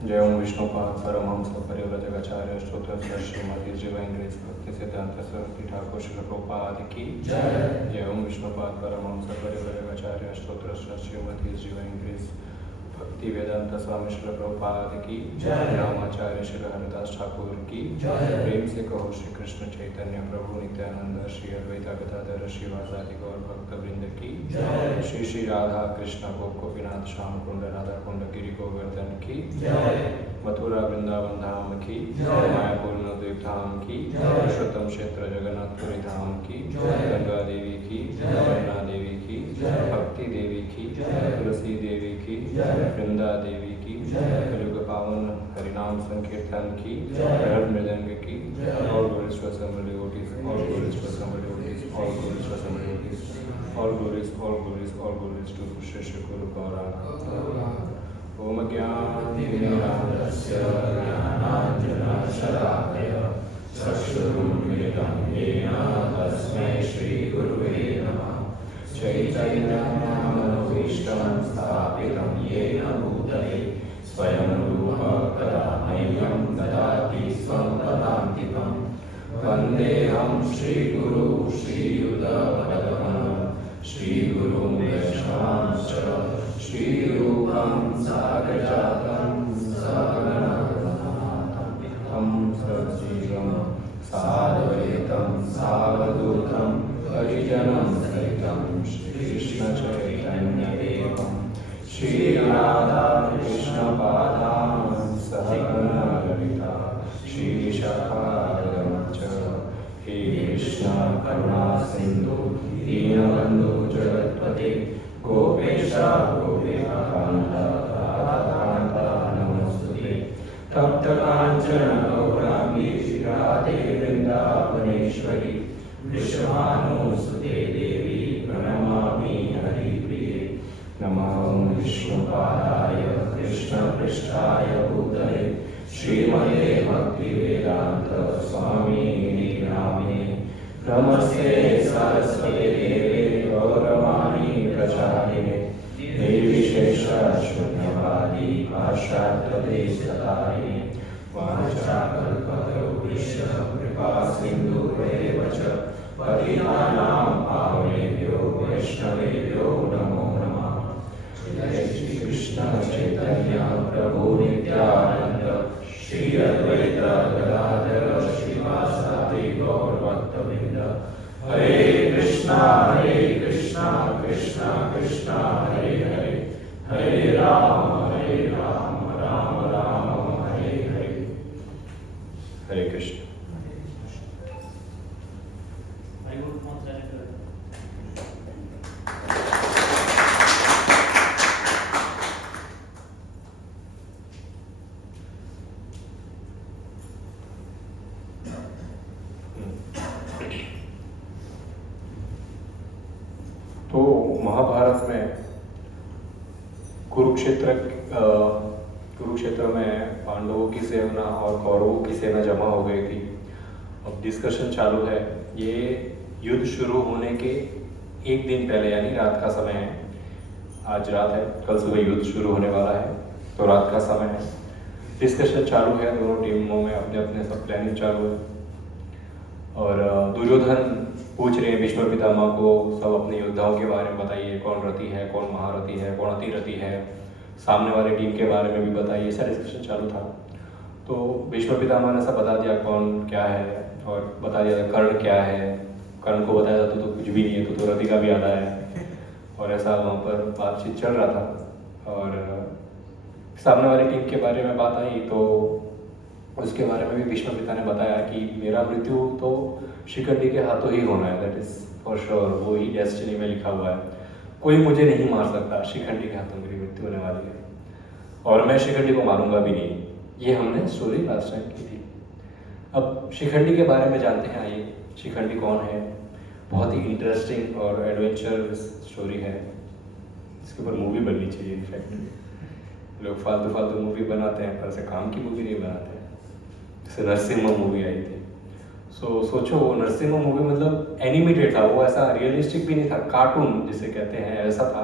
जय ओम विष्णुपाद परमहंस परिव्रजकाचार्य स्तोत्र Shrimati divine grace भक्ति सिद्धांत सरस्वती ठाकुर श्री प्रभुपाद की जय ओम विष्णुपाद परमहंस परिव्रजकाचार्य स्तोत्र श्रीमती डिवाइन ग्रेस भक्ति वेदांत स्वामी श्री प्रभुपाद की रामाचार्य श्री हरिदास ठाकुर की प्रेम से कहो श्री कृष्ण चैतन्य प्रभु नित्यानंद श्री अद्वैता गदाधर श्रीवासादि गौर भक्त वृंद की श्री श्री राधा कृष्ण गोपीनाथ श्याम कुंड राधा कुंड गिरि गोवर्धन की मथुरा वृंदावन धाम की मायापुर नवद्वीप धाम की पुरुषोत्तम क्षेत्र जगन्नाथपुरी धाम की गंगा देवी की यमुना देवी की भक्ति देवी की तुलसी देवी की वृंदा देवी की कलयुग पावन हरिनाम संकीर्तन की हर मृदंग की all glories to assembled devotees, all glories to assembled devotees, all glories to assembled devotees, all glories, all glories, all glories to Shri Shri Guru Gauranga. Om Jnana-Timirandasya Jnana-Shalakaya Chakshurumilitam Yena Tasmai Shri Guruve Namah Chaitanya-Manavishtam Sthapitam Yena Bhutale Swayam Rupa Kadamahyam Dadati Swam Padantikam Vandeham Shri Guru Shri Yuddha Padakam Shri Guru Vaishnavanscha Shri Rupam Sagrajatam Saganam Sarjivam Sadvaitam Savadutam Harijanam Saitam Shri Krishna Chaitanya Devam Shri Radha Krishna Padam Sahagana Lalita Shri Shakharam Cha He Krishna Karuna Sindhu Deenabandhu Jagatpate Gopesha Gopika Kanta Radha Namostute Tapta Kanchana Gaurami Radhe Vrindavaneshwari Vrishabhanusute Devi Pranamami Haripriye Namah Vishnupadaya Krishna Prishtaya Bhutale Srimate Bhaktivedanta Swami Namine Namaste Saraswate Deve Gauravani Pracharine Nirvishesha Shunyavadi Pashattadeshatayine Vanchakalpatarubhisha Kripa Sindhu Revacha Patitanam Pavanebhyo Vaishnavebhyo Namo Namah Jai Shri Krishna Chaitanya Prabhu Nityananda Shri Advaita Gadadhara Srivasadi Gaur Bhaktavrinda Hare Krishna Krishna Krishna Hare Hare Hare Rama Rama Rama Hare Hare Hare Krishna. तो महाभारत में कुरुक्षेत्र में पांडवों की सेना और कौरवों की सेना जमा हो गई थी। अब डिस्कशन चालू है। ये युद्ध शुरू होने के एक दिन पहले यानी रात का समय है। आज रात है, कल सुबह युद्ध शुरू होने वाला है, तो रात का समय है। डिस्कशन चालू है, दोनों टीमों में अपने अपने सब प्लानिंग चालू है। और दुर्योधन पूछ रहे हैं भीष्म पितामह को सब अपने योद्धाओं के बारे में बताइए, कौन रति है, कौन महारथी है, कौन अतिरथी है, सामने वाले टीम के बारे में भी बताइए। ऐसा डिस्कशन चालू था। तो भीष्म पितामह ने सब बता दिया कौन क्या है, और बता दिया कर्ण क्या है। कर्ण को बताया था तो कुछ भी नहीं है, तो रति का भी आधा है। और ऐसा वहाँ पर बातचीत चल रहा था। और सामने वाली टीम के बारे में बात आई तो उसके बारे में भी भीष्म पिता ने बताया कि मेरा मृत्यु तो शिखंडी के हाथों ही होना है, दैट इज फॉर श्योर, वो ही डेस्टिनी में लिखा हुआ है। कोई मुझे नहीं मार सकता, शिखंडी के हाथों मेरी मृत्यु होने वाली है, और मैं शिखंडी को मारूंगा भी नहीं। ये हमने स्टोरी लास्ट टाइम की थी। अब शिखंडी के बारे में जानते हैं। आइए, शिखंडी कौन है? बहुत ही इंटरेस्टिंग और एडवेंचर स्टोरी है। इसके ऊपर मूवी बननी चाहिए। इनफैक्ट लोग फालतू मूवी बनाते हैं, पर ऐसे काम की मूवी नहीं बनाते हैं। जैसे नरसिम्हा मूवी आई थी, सोचो वो नरसिम्हा मूवी मतलब एनिमेटेड था, वो ऐसा रियलिस्टिक भी नहीं था, कार्टून जिसे कहते हैं ऐसा था,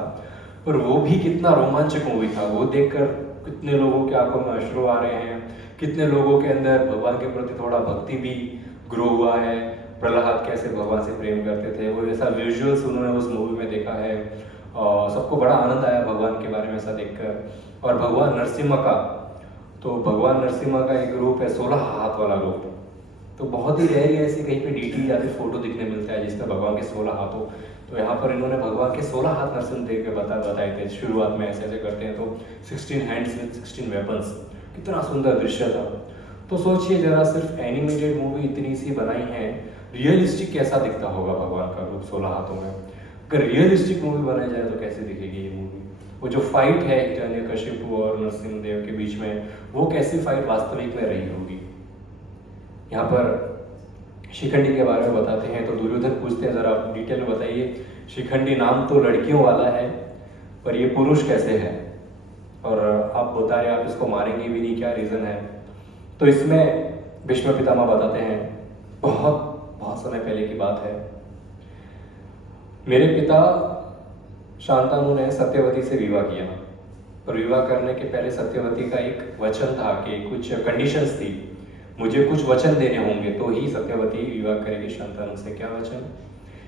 पर वो भी कितना रोमांचक मूवी था। वो देखकर कितने लोगों की आंखों में अश्रु आ रहे हैं, कितने लोगों के अंदर भगवान के प्रति थोड़ा भक्ति भी ग्रो हुआ है। प्रहलाद कैसे भगवान से प्रेम करते थे, वो ऐसा विजुअल्स उन्होंने उस मूवी में देखा है और सबको बड़ा आनंद आया भगवान के बारे में ऐसा देखकर। और भगवान नरसिम्हा का, तो भगवान नरसिम्हा का एक रूप है 16 हाथ वाला रूप, तो बहुत ही रेयर ऐसी कहीं पे डीटी या फिर फोटो दिखने मिलता है जिसमें भगवान के 16 हाथ हो। तो यहाँ पर इन्होंने भगवान के 16 हाथ नरसिम्हा देख के बताए थे। शुरुआत में ऐसे ऐसे करते हैं तो 16 हैंड्स विद 16 वेपन्स, कितना सुंदर दृश्य था। तो सोचिए जरा, सिर्फ एनिमेटेड मूवी इतनी सी बनाई है, रियलिस्टिक कैसा दिखता होगा भगवान का रूप 16 हाथों में। अगर रियलिस्टिक मूवी बनाई जाए तो कैसे दिखेगी ये मूवी। वो जो फाइट है हिरण्यकशिपु और नरसिंहदेव के बीच में, वो कैसी फाइट वास्तविक में रही होगी। यहाँ पर शिखंडी के बारे में बताते हैं तो दुर्योधन पूछते हैं, जरा डिटेल में बताइए, शिखंडी नाम तो लड़कियों वाला है पर ये पुरुष कैसे है, और आप बता रहे आप इसको मारेंगे भी नहीं, क्या रीज़न है। तो इसमें भीष्म पितामह बताते हैं, बहुत समय पहले की बात है, मेरे पिता शांतनु ने सत्यवती से विवाह किया, और विवाह करने के पहले सत्यवती का एक वचन था कि कुछ कंडीशंस थी, मुझे कुछ वचन देने होंगे तो ही सत्यवती विवाह करेगी शांतनु से। क्या वचन?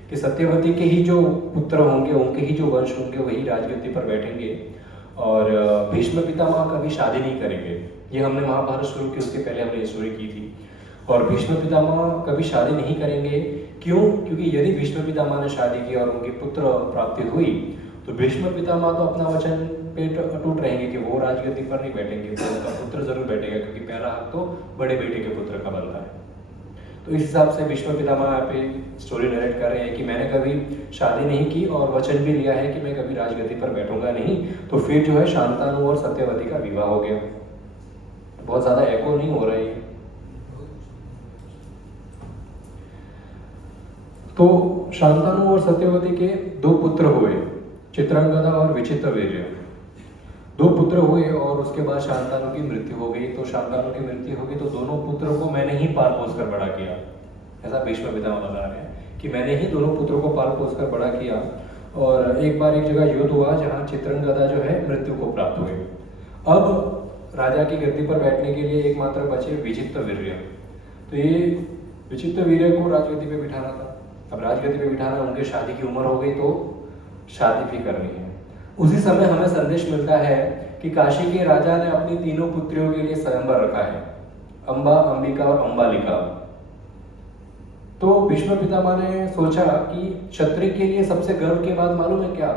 कि सत्यवती के ही जो पुत्र होंगे, उनके ही जो वंश होंगे, वही राजगद्दी पर बैठेंगे, और भीष्म पितामह कभी शादी नहीं करेंगे। ये हमने महाभारत शुरू की, उसके पहले हमने स्टोरी की थी। और भीष्म पितामह कभी शादी नहीं करेंगे, क्यों? क्योंकि यदि भीष्म पितामह ने शादी की और उनकी पुत्र प्राप्ति हुई तो भीष्म पितामह तो अपना वचन पे अटूट रहेंगे कि वो राजगद्दी पर नहीं बैठेंगे, तो उनका पुत्र जरूर बैठेगा, क्योंकि पहला हक तो बड़े बेटे के पुत्र का बनता है। तो इस हिसाब से भीष्म पितामह यहाँ पे स्टोरी नरेट कर रहे हैं कि मैंने कभी शादी नहीं की और वचन भी लिया है कि मैं कभी राजगद्दी पर बैठूंगा नहीं। तो फिर जो है शांतनु और सत्यवती का विवाह हो गया। बहुत ज्यादा एको नहीं हो रहा है। तो शांतनु और सत्यवती के 2 पुत्र हुए, चित्रांगदा और विचित्रवीर्य। 2 पुत्र हुए और उसके बाद शांतनु की मृत्यु हो गई। तो शांतनु की मृत्यु हो गई तो दोनों पुत्रों को मैंने ही पाल पोस कर बड़ा किया, ऐसा भीष्म पितामह बता रहे हैं कि मैंने ही दोनों पुत्रों को पाल पोस कर बड़ा किया। और एक बार एक जगह युद्ध हुआ जहाँ चित्रांगदा जो है मृत्यु को प्राप्त हुई। अब राजा की गद्दी पर बैठने के लिए एकमात्र बचे विचित्रवीर्य। तो ये विचित्रवीर्य को राजगद्दी पे बिठाना था। अब राजगद्दी पे बिठाना, उनके शादी की उम्र हो गई तो शादी भी करनी है। उसी समय हमें संदेश मिलता है कि काशी के राजा ने अपनी तीनों पुत्रियों के लिए स्वयंवर रखा है, अंबा, अंबिका और अंबालिका। तो भीष्म पितामह ने सोचा कि क्षत्रिय के लिए सबसे गर्व की बात मालूम है क्या?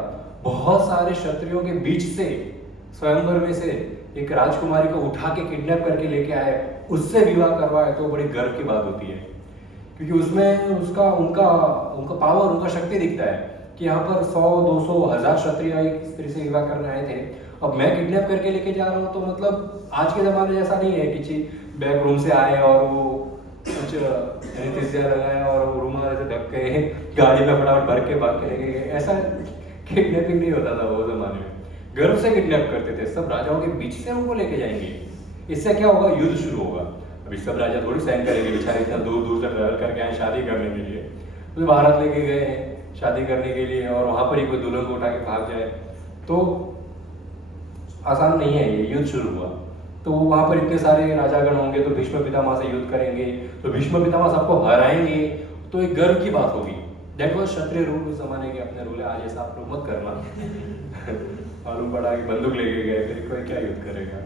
बहुत सारे क्षत्रियों के बीच से, स्वयंवर में से एक राजकुमारी को उठा के किडनैप करके लेके आए, उससे विवाह करवाए, तो बड़ी गर्व की बात होती है। क्योंकि उसमें उनका पावर, उनका शक्ति दिखता है कि यहाँ पर 100, 200, 1000 क्षत्रिय एक स्त्री से विवाह करने आए थे। अब मैं किडनैप करके लेके जा रहा हूँ, तो मतलब आज के ज़माने जैसा नहीं है कि बैक रूम से आए और वो कुछ एनेस्थीसिया लगाया और वो रूम ऐसे ढक के गाड़ी में फटाफट भर के भाग के लेके गए। ऐसा किडनैपिंग नहीं होता था वो ज़माने में। गर्व से किडनैप करते थे, सब राजाओं के बीच से उनको लेके जाएंगे। इससे क्या होगा? युद्ध शुरू होगा। अभी सब राजा थोड़ी सहन करेंगे, बेचारे इतना दूर दूर से ट्रैवल करके आए शादी करने के लिए। तो भारत लेके गए शादी करने के लिए और वहां पर ही कोई दुल्हन को उठा के भाग जाए, तो आसान नहीं है। ये युद्ध शुरू हुआ तो वहां पर इतने सारे राजागण होंगे, तो भीष्म पितामह से युद्ध करेंगे, तो भीष्म पितामह सबको हराएंगे, तो एक गर्व की बात होगी। दैट वाज क्षत्रिय रूल, उस जमाने के अपने रूल है। आज ऐसा आप लोग मत करना। मालूम पड़ा कि बंदूक लेके गए, फिर कोई क्या युद्ध करेगा।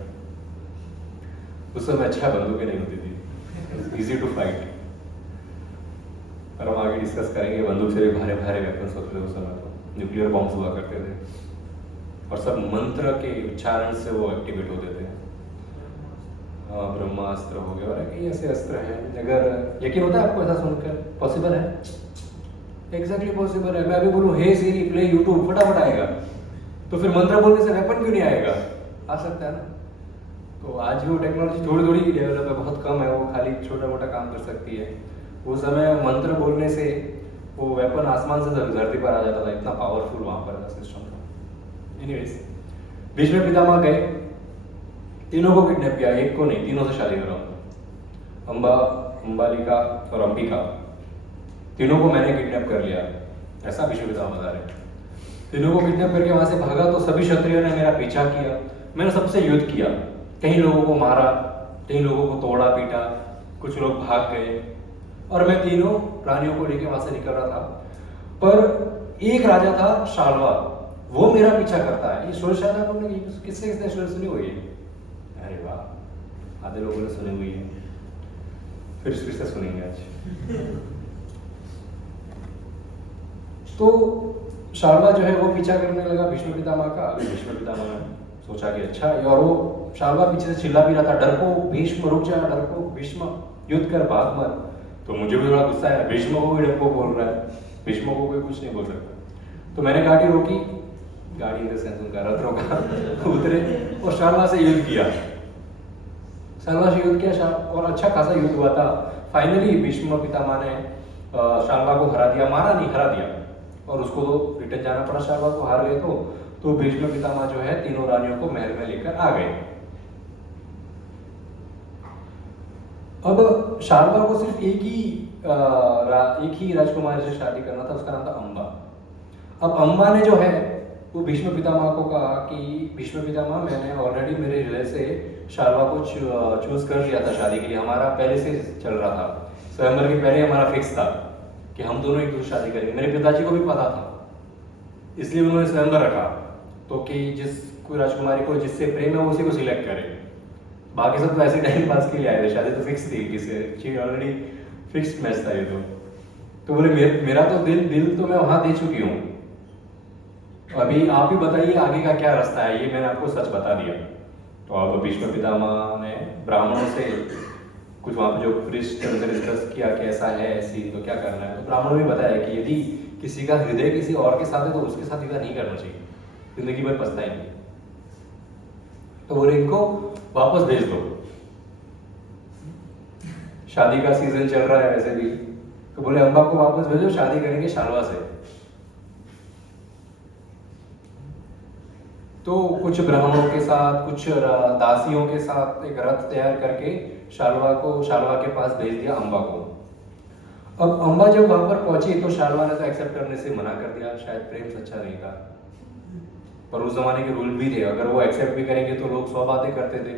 उस समय अच्छा बंदूकें नहीं होती थी, इजी टू फाइट। और हम आगे डिस्कस करेंगे, बंदूक से भी भारे भारे वेपन्स होते थे उस समय, तो न्यूक्लियर बॉम्ब्स हुआ करते थे और सब मंत्र के उच्चारण से वो एक्टिवेट होते थे। हाँ, ब्रह्मास्त्र हो गया और कई ऐसे अस्त्र हैं। अगर यकीन होता है आपको ऐसा सुनकर? पॉसिबल है, एग्जैक्टली पॉसिबल है। मैं अभी बोलूँ हे सीरी प्ले यूट्यूब, फटाफट आएगा। तो फिर मंत्र बोलने से वेपन क्यों नहीं आएगा? आ सकता है ना। तो आज भी वो टेक्नोलॉजी थोड़ी थोड़ी डेवलप है, बहुत कम है, वो खाली छोटा मोटा काम कर सकती है। उस समय मंत्र बोलने से वो वेपन आसमान से धरती पर आ जाता था, इतना पावरफुल वहां पर था सिस्टम था। एनीवेज, भीष्म पितामह गए, तीनों को किडनैप किया, एक को नहीं, तीनों से शादी करा। अंबा, अंबालिका और अंबिका, तीनों को मैंने किडनैप कर लिया, ऐसा भीष्म पितामह बता रहे हैं। तीनों को किडनैप करके वहां से भागा तो सभी क्षत्रियों ने मेरा पीछा किया। मैंने सबसे युद्ध किया, कई लोगों को मारा, कई लोगों को तोड़ा पीटा, कुछ लोग भाग गए और मैं तीनों रानियों को लेकर वहां से निकल रहा था। पर एक राजा था शाल्वा, वो मेरा पीछा करता है। ये स्टोरी शायद आप लोगों ने किससे किसने स्टोरी सुनी हुई है? अरे वाह, आधे लोगों ने सुनी हुई है, फिर से सुनेंगे आज। तो शाल्वा जो है वो पीछा करने लगा भीष्म पितामह का। भीष्म पितामह ने सोचा कि अच्छा, और वो शाल्वा पीछे से चिल्ला भी रहा था, डर को भीष्म रुक जा, डर को भीष्म युद्ध कर, भाग मत। तो मुझे भी थोड़ा गुस्सा है, भीष्म को भी डर को बोल रहा है, भीष्म को कोई कुछ नहीं बोल सकता। तो मैंने गाड़ी रोकी, गाड़ी इन द सेंस उनका रथ रोका, उतरे और शाल्वा से युद्ध किया। शाल्वा से युद्ध किया और अच्छा खासा युद्ध हुआ था। फाइनली भीष्म पितामह ने शाल्वा को हरा दिया, मारा नहीं, हरा दिया, और उसको तो रिटर्न जाना पड़ा। शाल्वा को हार गए तो भीष्म पितामह जो है तीनों रानियों को महल में लेकर आ गए। अब शाल्वा को सिर्फ एक ही राजकुमारी से शादी करना था, उसका नाम था अंबा। अब अंबा ने जो है वो भीष्म पितामह को कहा कि भीष्म पितामह, मैंने ऑलरेडी मेरे हृदय से शाल्वा को चूज कर लिया था शादी के लिए, हमारा पहले से चल रहा था, स्वयंवर के पहले हमारा फिक्स था कि हम दोनों एक दूसरे शादी करेंगे। मेरे पिताजी को भी पता था, इसलिए उन्होंने स्वयंवर रखा, तो कि जिस कोई राजकुमारी को जिससे प्रेम है वो उसी को सिलेक्ट करे। बाकी सब तो ऐसे टाइम पास के लिए आए थे, शादी तो फिक्स थी, किसी ऑलरेडी फिक्स्ड मैच था ये तो बोले मेरा तो दिल तो मैं वहां दे चुकी हूँ, अभी आप ही बताइए आगे का क्या रास्ता है। ये मैंने आपको सच बता दिया। तो अब भीष्म पितामह ने ब्राह्मणों से कुछ वहाँ पे जो पृष्ठ से डिस्कस किया कि ऐसा है सीन, तो क्या करना है। तो ब्राह्मणों ने बताया कि यदि किसी का हृदय किसी और के साथ है तो उसके साथ विवाह नहीं करना चाहिए, जिंदगी भर पछताएंगे। तो बोले इनको वापस भेज दो, शादी का सीजन चल रहा है वैसे भी, तो बोले अंबा को वापस भेजो, शादी करेंगे शाल्वा से। तो कुछ ब्राह्मणों के साथ, कुछ दासियों के साथ एक रथ तैयार करके शाल्वा के पास भेज दिया अंबा को। अब अंबा जब वहां पर पहुंची तो शाल्वा ने तो एक्सेप्ट करने से मना कर दिया, शायद प्रेम सच्चा नहीं था। पर उस जमाने के रूल भी थे, अगर वो एक्सेप्ट भी करेंगे तो लोग 100 बातें करते थे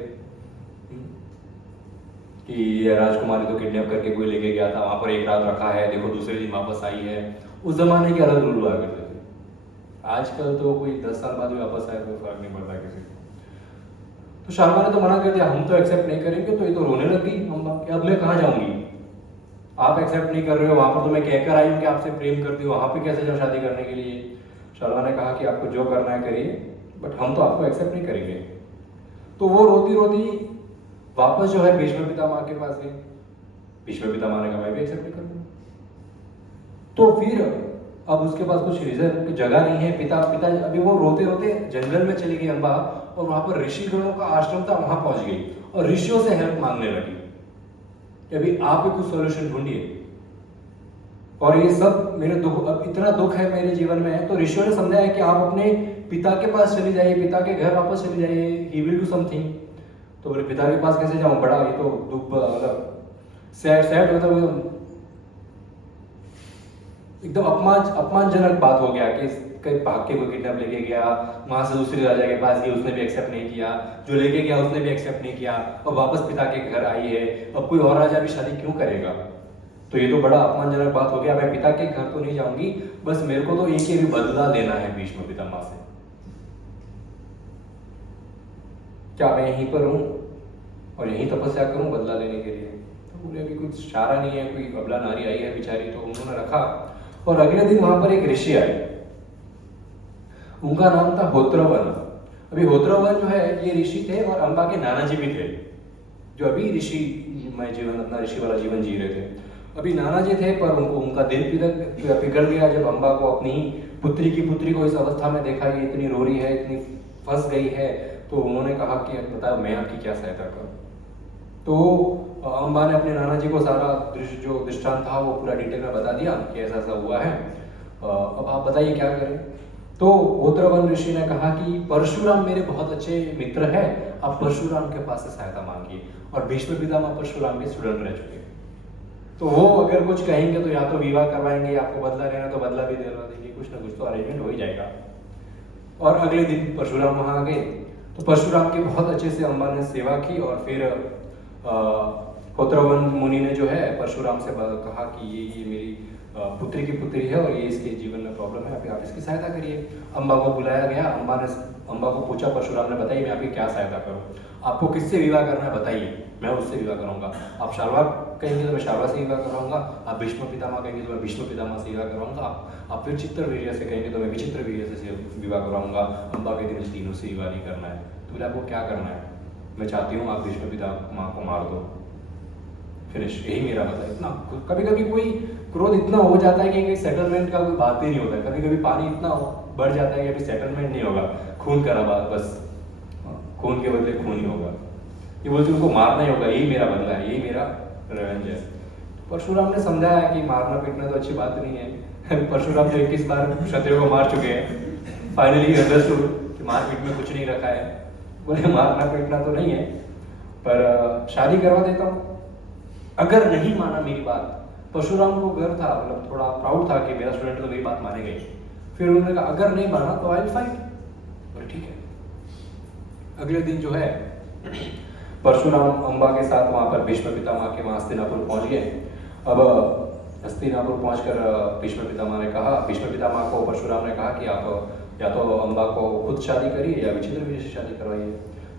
कि राजकुमारी तो किडनैप करके कोई लेके गया था, वहां पर एक रात रखा है, देखो दूसरे दिन वापस आई है। उस जमाने के अलग रूल हुआ करते थे। आजकल तो कोई 10 साल बाद भी वापस आए तो फर्क नहीं पड़ता किसी को। तो शाल्वा ने तो मना कर दिया, हम तो एक्सेप्ट नहीं करेंगे। तो ये तो रोने लग गई अम्बा कि अब मैं कहाँ जाऊंगी, आप एक्सेप्ट नहीं कर रहे हो, वहां पर तो मैं कहकर आई हूँ कि आपसे प्रेम करती हूँ, वहां पे कैसे जाऊँ शादी करने के लिए। शाल्वा ने कहा कि आपको जो करना है करिए, बट हम तो आपको एक्सेप्ट नहीं करेंगे। तो वो रोती रोती वापस जो है भीष्म पितामह के पास गई। भीष्म पितामह ने कहा मैं भी एक्सेप्ट नहीं करूंगा। तो फिर अब उसके पास कुछ रीजन जगह नहीं है, पिता अभी वो रोते रोते जंगल में चली गई अम्बा, और वहां पर ऋषिगणों का आश्रम था, वहां पहुंच गई और ऋषियों से हेल्प मांगने लगी कि अभी आप ही कुछ सॉल्यूशन ढूंढिए, और ये सब मेरे दुख, अब इतना दुख है मेरे जीवन में। तो ऋषियों ने समझाया कि आप अपने पिता के पास चली जाइए, पिता के घर वापस चली जाइए, ही विल डू समथिंग। तो बोले पिता के पास कैसे जाऊं, बड़ा ये तो दुख, मतलब सैड मतलब एकदम अपमानजनक बात हो गया कि कहीं भाग के कोई किडनैप लेके गया, वहां से दूसरे राजा के पास गई, उसने भी एक्सेप्ट नहीं किया, जो लेके गया उसने भी एक्सेप्ट नहीं किया, और वापस पिता के घर आई है, अब कोई और राजा भी शादी क्यों करेगा। तो ये तो बड़ा अपमानजनक बात हो गया, मैं पिता के घर तो नहीं जाऊंगी, बस मेरे को तो एक ही बदला लेना है भीष्म पितामह से। क्या मैं यहीं पर हूँ और यहीं तपस्या करूं बदला लेने के लिए? तो बोले अभी कुछ चारा नहीं है, कोई अबला नारी आई है बेचारी, तो उन्होंने रखा। और अगले दिन वहां पर एक ऋषि आए, उनका नाम था होत्रवन। अभी होत्रवन जो है ये ऋषि थे और अम्बा के नाना जी भी थे, जो अभी ऋषिमय जीवन, अपना ऋषि वाला जीवन जी रहे थे। अभी नाना जी थे, पर उनका दिल पिघल गया जब अम्बा को अपनी पुत्री को इस अवस्था में देखा, ये इतनी रो रही है, इतनी फंस गई है। तो उन्होंने कहा कि बताओ मैं आपकी क्या सहायता करूं। तो अम्बा ने अपने नाना जी को सारा जो दृष्टांत था वो पूरा डिटेल में बता दिया कि ऐसा ऐसा हुआ है, अब आप बताइए क्या करें। तो होत्रवन ऋषि ने कहा कि परशुराम मेरे बहुत अच्छे मित्र हैं, आप परशुराम के पास से सहायता मांगिए। और भीष्म पितामह परशुराम के स्टूडेंट रह चुके, तो वो अगर कुछ कहेंगे तो या तो विवाह करवाएंगे, आपको बदला लेना तो बदला भी दिलवा देंगे, कुछ ना कुछ तो अरेंजमेंट हो ही जाएगा। और अगले दिन परशुराम वहां आ गए, तो परशुराम की बहुत अच्छे से अम्बा ने सेवा की और फिर होत्रवन मुनि ने जो है परशुराम से कहा कि ये मेरी पुत्री की पुत्री है और ये इसके जीवन में प्रॉब्लम है, अभी आप इसकी सहायता करिए। अम्बा को बुलाया गया, अम्बा को पूछा परशुराम ने, बताइए मैं आपकी क्या सहायता करूँ, आपको किससे विवाह करना है बताइए, मैं उससे विवाह करूँगा। आप शाल्वा कहेंगे तो मैं शाल्वा से विवाह कराऊंगा, आप भीष्म पितामह कहेंगे तो मैं भीष्म पितामह से विवाह कराऊंगा, आप विचित्र वीर्य से कहेंगे तो मैं विचित्र वीर्य से विवाह कराऊंगा। अम्बा कहती मुझे तीनों से विवाह नहीं करना है। तो बोले आपको क्या करना है? मैं चाहती हूँ आप भीष्म पितामह को मार दो, फिनिश, यही मेरा मतलब। इतना कभी कभी कोई क्रोध इतना हो जाता है कि सेटलमेंट का कोई बात ही नहीं होता है। कभी कभी पानी इतना बढ़ जाता है कि अभी सेटलमेंट नहीं होगा, खून करा बात, बस खून के बदले खून ही होगा। ये बोलते उनको मारना ही होगा, यही मेरा बदला है, यही मेरा रिवेंज है। परशुराम ने समझाया कि मारना पीटना तो अच्छी बात नहीं है। परशुराम जो 21 बार क्षत्रियों को मार चुके हैं, फाइनली अंडरस्टूड कि मारपीट में कुछ नहीं रखा है। बोले मारना पीटना तो नहीं है, पर शादी करवा देता हूँ। अगर नहीं माना मेरी बात, परशुराम को गर्व था, मतलब थोड़ा प्राउड था कि मेरा स्टूडेंट तो मेरी बात मानेगा ही। फिर उन्होंने कहा अगर नहीं माना तो आई विल फाइट। बोले ठीक है। अगले दिन जो है परशुराम अम्बा के साथ वहाँ पर भीष्म पितामह के वहाँ हस्तिनापुर पहुँच गए। अब हस्तिनापुर पहुँचकर भीष्म पितामह ने कहा, भीष्म पितामह को परशुराम ने कहा कि आप या तो अम्बा को खुद शादी करिए या विचित्र वीर्य से शादी करवाइए।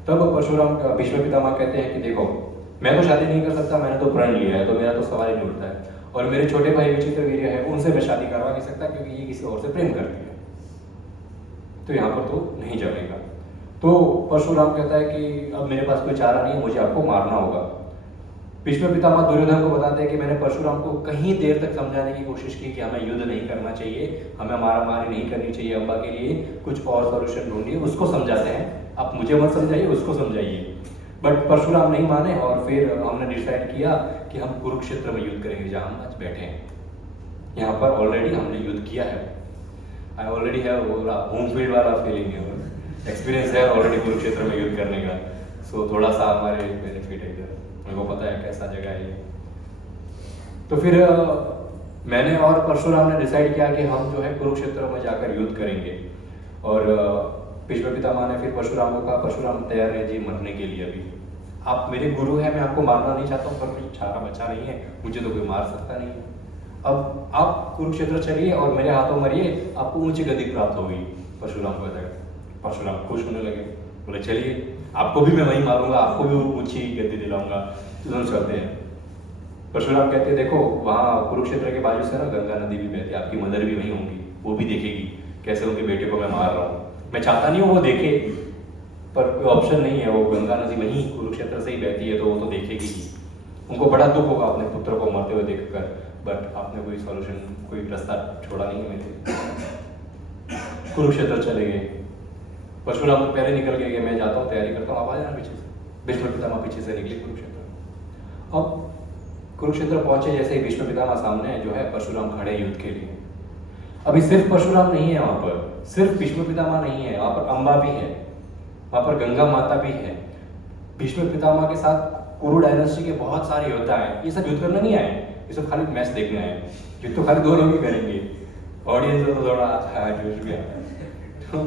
तब परशुराम भीष्म पितामह कहते हैं कि देखो मैं तो शादी नहीं कर सकता, मैंने तो प्रण लिया है, तो मेरा तो सवाल ही नहीं उठता है, और मेरे छोटे भाई विचित्र वीर्य है, उनसे मैं शादी करवा नहीं सकता क्योंकि ये किसी और से प्रेम करती है, तो यहाँ पर तो नहीं जमेगा। तो परशुराम कहता है कि अब मेरे पास कोई चारा नहीं है, मुझे आपको मारना होगा। भीष्म पितामह दुर्योधन को बताते हैं कि मैंने परशुराम को कहीं देर तक समझाने की कोशिश की कि हमें युद्ध नहीं करना चाहिए, हमें मारामारी नहीं करनी चाहिए, अम्बा के लिए कुछ और सॉल्यूशन ढूंढिए। उसको समझाते हैं, आप मुझे मत समझाइए, उसको समझाइए। बट परशुराम नहीं माने और फिर हमने डिसाइड किया कि हम कुरुक्षेत्र में युद्ध करेंगे, जहाँ हम आज बैठे हैं। यहाँ पर ऑलरेडी हमने युद्ध किया है, I already have home field वाला फीलिंग है, एक्सपीरियंस है ऑलरेडी कुरुक्षेत्र में युद्ध करने का। सो थोड़ा सा हमारे बेनिफिट है इधर, मेरे को पता है कैसा जगह है ये। तो फिर मैंने और परशुराम ने डिसाइड किया कि हम जो है कुरुक्षेत्र में जाकर युद्ध करेंगे। और भीष्म पितामह ने फिर परशुराम को कहा, परशुराम तैयार है जी मरने के लिए, अभी आप मेरे गुरु हैं, मैं आपको मारना नहीं चाहता हूँ, पर कोई छारा बच्चा नहीं है, मुझे तो कोई मार सकता नहीं है। अब आप कुरुक्षेत्र चलिए और मेरे हाथों मरिए, आपको ऊंची गति प्राप्त होगी। परशुराम को बताया, परशुराम खुश होने लगे, बोले चलिए आपको भी मैं वहीं मारूंगा, आपको भी ऊंची गति दिलाऊंगा, दोनों चलते हैं। परशुराम कहते हैं देखो वहाँ कुरुक्षेत्र के बाजू से ना गंगा नदी भी बहती है, आपकी मदर भी वहीं होंगी, वो भी देखेगी कैसे उनके बेटे को मैं मार रहा हूँ। मैं चाहता नहीं हूँ वो देखे, पर कोई ऑप्शन नहीं है, वो गंगा नदी वहीं कुरुक्षेत्र से ही बहती है, तो वो तो देखेगी ही। उनको बड़ा दुख होगा अपने पुत्र को मरते हुए देखकर, बट आपने कोई सॉल्यूशन, कोई रास्ता छोड़ा नहीं है मेरे। कुरुक्षेत्र चले गए। परशुराम तो पहले निकल गए कि मैं जाता हूँ, तैयारी करता हूँ, आप आ जाना पीछे से। भीष्म पितामह पीछे से निकले कुरुक्षेत्र। अब कुरुक्षेत्र पहुंचे जैसे ही भीष्म पितामह सामने जो है परशुराम खड़े युद्ध के लिए। अभी सिर्फ परशुराम नहीं है वहां पर, सिर्फ भीष्म पितामह नहीं है, वहां पर अम्बा भी है, वहां पर गंगा माता भी है। भीष्म पितामह के साथ कुरु डायनेस्टी के बहुत सारे योद्धा हैं। ये सब युद्ध करने नहीं आए, ये सब खाली मैच देखने आए। युद्ध तो खाली 2 लोग ही करेंगे, ऑडियंस तो थोड़ा जोश गया। तो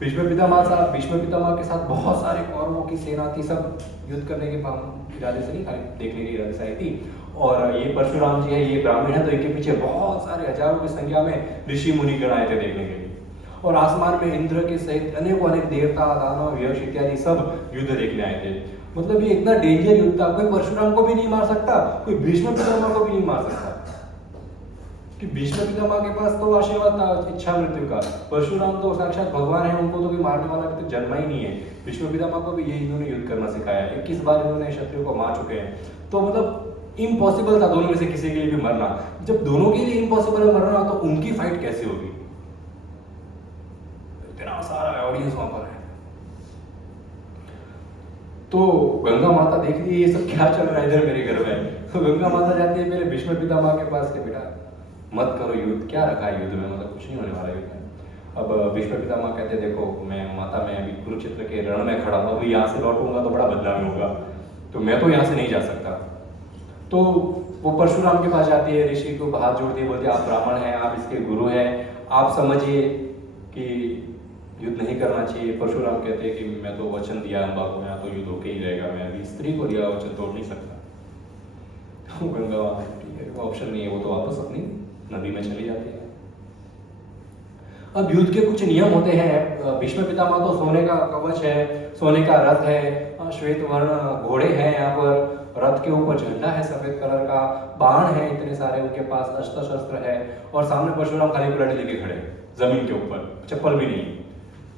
भीष्म पितामह के साथ बहुत सारे कौरवों की सेना थी, सब युद्ध करने के इरादे से नहीं, खाली देखने के इरादे से आई थी। और ये परशुराम जी है, ये ब्राह्मण है, तो इनके पीछे बहुत सारे हजारों की संख्या में ऋषि मुनि गण आए थे देखने के लिए। और आसमान में इंद्र के सहित अनेकों अनेक देवता, दानव, यक्ष इत्यादि सब युद्ध देखने आए थे। मतलब ये इतना डेंजर युद्ध था, कोई परशुराम को भी नहीं मार सकता, कोई भीष्म पितामह को भी नहीं मार सकता। कि भीष्म पितामह के पास तो आशीर्वाद था इच्छा मृत्यु का, परशुराम तो साक्षात भगवान है, उनको तो कोई मारने वाला भी तो जन्मा ही नहीं है। भीष्म पितामह को भी यही इन्होंने युद्ध करना सिखाया है, 21 बार इन्होंने क्षत्रियों को मार चुके हैं। तो मतलब इम्पॉसिबल था दोनों में से किसी के लिए भी मरना। जब दोनों के लिए इम्पॉसिबल है मरना, तो उनकी फाइट कैसे होगी? इतना सारा ऑडियंस वहां पर है। तो गंगा माता देख रही है ये सब क्या चल रहा है इधर मेरे घर में। तो गंगा माता जाती है मेरे भीष्म पितामह के पास के, बेटा मत करो युद्ध, क्या रखा है युद्ध में, मतलब कुछ नहीं होने वाला युद्ध में। अब भीष्म पितामह कहते देखो मैं माता, मैं अभी कुरुक्षेत्र के रण में खड़ा हूँ, अभी यहाँ से लौटूंगा तो बड़ा बदनामी होगा, तो मैं तो यहाँ से नहीं जा सकता। तो वो परशुराम के पास जाती है, ऋषि को हाथ जोड़ती है, बोलती है आप ब्राह्मण हैं, आप इसके गुरु हैं, आप समझिए कि युद्ध नहीं करना चाहिए। परशुराम कहते हैं कि मैं तो वचन दिया अम्बा को, यहाँ तो युद्ध होके ही रहेगा, मैं अभी स्त्री को दिया वचन तोड़ नहीं सकता। तो गंगा ठीक है, वो ऑप्शन नहीं है, वो तो वापस अपनी नदी में चली जाती है। अब युद्ध के कुछ नियम होते हैं। भीष्म पितामह तो सोने का कवच है, सोने का रथ है, श्वेत वर्ण घोड़े हैं, यहाँ पर रथ के ऊपर झंडा है सफेद कलर का, बाण है इतने सारे उनके पास, अस्त्र शस्त्र है, और सामने परशुराम खाली गुलाटी लेके खड़े जमीन के ऊपर, चप्पल भी नहीं।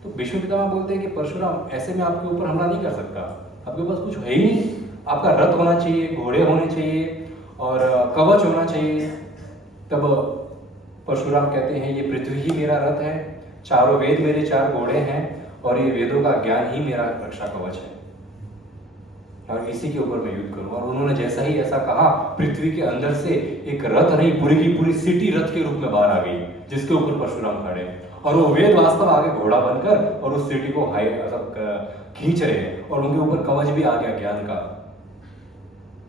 तो भीष्म पितामह बोलते हैं कि परशुराम ऐसे में आपके ऊपर हमला नहीं कर सकता, आपके पास कुछ है ही नहीं, आपका रथ होना चाहिए, घोड़े होने चाहिए और कवच होना चाहिए। तब परशुराम कहते हैं ये पृथ्वी ही मेरा रथ है, चारों वेद मेरे चार घोड़े हैं, और ये वेदों का ज्ञान ही मेरा रक्षा कवच है, और इसी के ऊपर मैं युद्ध करूँ। और उन्होंने जैसा ही ऐसा कहा, पृथ्वी के अंदर से एक रथ नहीं, पूरी की पूरी सिटी रथ के रूप में बाहर आ गई, जिसके ऊपर परशुराम खड़े, और वो वेद वास्तव आगे घोड़ा बनकर और उस सिटी को हाई खींच रहे हैं, और उनके ऊपर कवच भी आ गया ज्ञान का।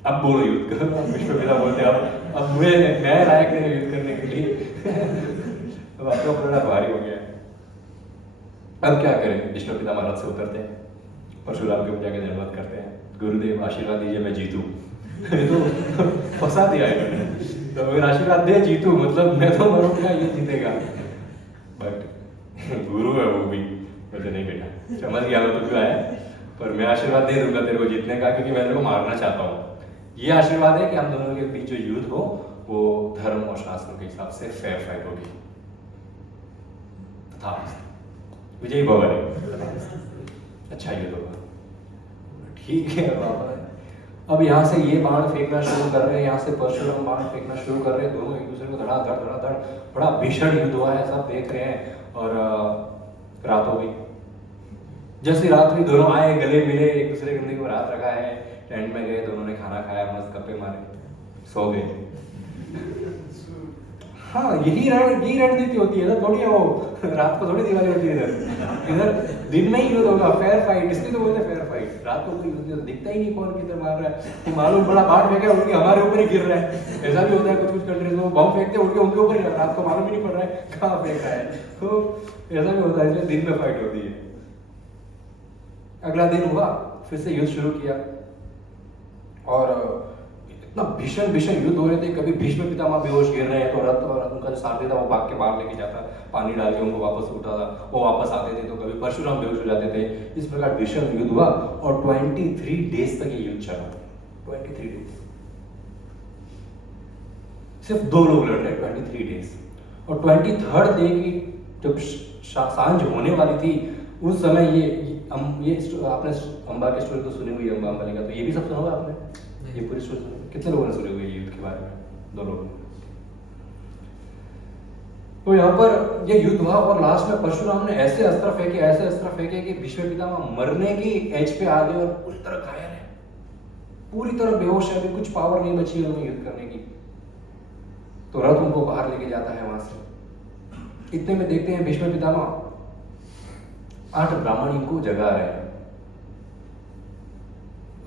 अब बोलो युद्ध करो। भीष्म पिता बोलते अब मैं लायक नहीं युद्ध करने के लिए। अब आपका प्रेरणा भारी हो गया, अब क्या करें। भीष्म पिता रथ से उतरते हैं, परशुराम के ऊपर जाकर दंडवत करते हैं, गुरुदेव आशीर्वाद दीजिए मैं जीतूं। तो फंसा दिया है मैंने, तो अगर आशीर्वाद दे जीतूं मतलब मैं तो मरूंगा, ये जीतेगा। बट गुरु है वो भी, बोलते नहीं बेटा समझ गया मैं तो क्यों आया, पर मैं आशीर्वाद दे दूंगा तेरे को जीतने का, क्योंकि मैं तेरे को मारना चाहता हूँ। ये आशीर्वाद है कि हम दोनों के बीच जो युद्ध हो वो धर्म और शास्त्रों के हिसाब से फेयर फाइट होगी। था विजयी भवन है, अच्छा युद्ध होगा, ठीक है। अब यहाँ से ये बाण फेंकना शुरू कर रहे हैं, यहाँ से परशुराम बाण फेंकना शुरू कर रहे हैं, दोनों एक दूसरे को धड़ाधड़ बड़ा भीषण युद्ध हुआ है, सब देख रहे हैं। और रात हो गई, जैसी रात हुई दोनों आए, गले मिले, एक दूसरे के गले को रात रखा है, टेंट में गए, दोनों ने खाना खाया, मस्त गप्पे मारे, सो गए। हाँ यही रणनीति होती है ना, थोड़ी है वो रात को थोड़ी दिवाली होती है इधर दिन में ही युद्ध होगा, फेयर फाइट, इसलिए तो बोलते हैं फेयर फाइट। रात को कोई युद्ध दिखता ही नहीं कौन किधर मार रहा है, मालूम बड़ा बाढ़ फेंका उनके हमारे ऊपर ही गिर रहा है, ऐसा भी होता है कुछ कंट्रीज में, बम फेंकते हैं उनके ऊपर ही, रात को मालूम ही नहीं पड़ रहा है कहाँ फेंक रहा है, तो ऐसा भी होता है, इसलिए दिन में फाइट होती है। अगला दिन हुआ, फिर से युद्ध शुरू किया, और इतना भीषण युद्ध हो रहे थे। कभी भीष्म पितामह बेहोश गिर रहे हैं तो रथ और उनका जो सारथी था वो भाग के बाहर लेके जाता, पानी डाल के उनको वापस उठाता, वो वापस आते थे, तो कभी परशुराम बेहोश हो जाते थे। इस प्रकार भीषण युद्ध हुआ, और 23 डेज तक ये युद्ध चला। 23 डेज, सिर्फ 2 लोग लड़ रहे, 23 डेज। और 23rd डे की जब सांझ होने वाली थी, उस समय ये आपने अंबा की स्टोरी तो सुनी हुई है, अंबालिका, तो ये भी सब सुना होगा आपने, ये पूरी स्टोरी सुनी? कितने लोगों ने सुनी हुई है युद्ध के बारे में? 2 लोगों ने। तो यहाँ पर ये युद्ध हुआ, और लास्ट में परशुराम ने ऐसे अस्त्र फेंके कि भीष्म पितामह मरने की एज पे आ गए, और पूरी तरह घायल है, पूरी तरह बेहोश है, अभी कुछ पावर नहीं बची है उन्हें युद्ध करने की। तो रथ उनको बाहर लेके जाता है वहां से। इतने में देखते हैं भीष्म पितामह 8 ब्राह्मण इनको जगा रहे हैं,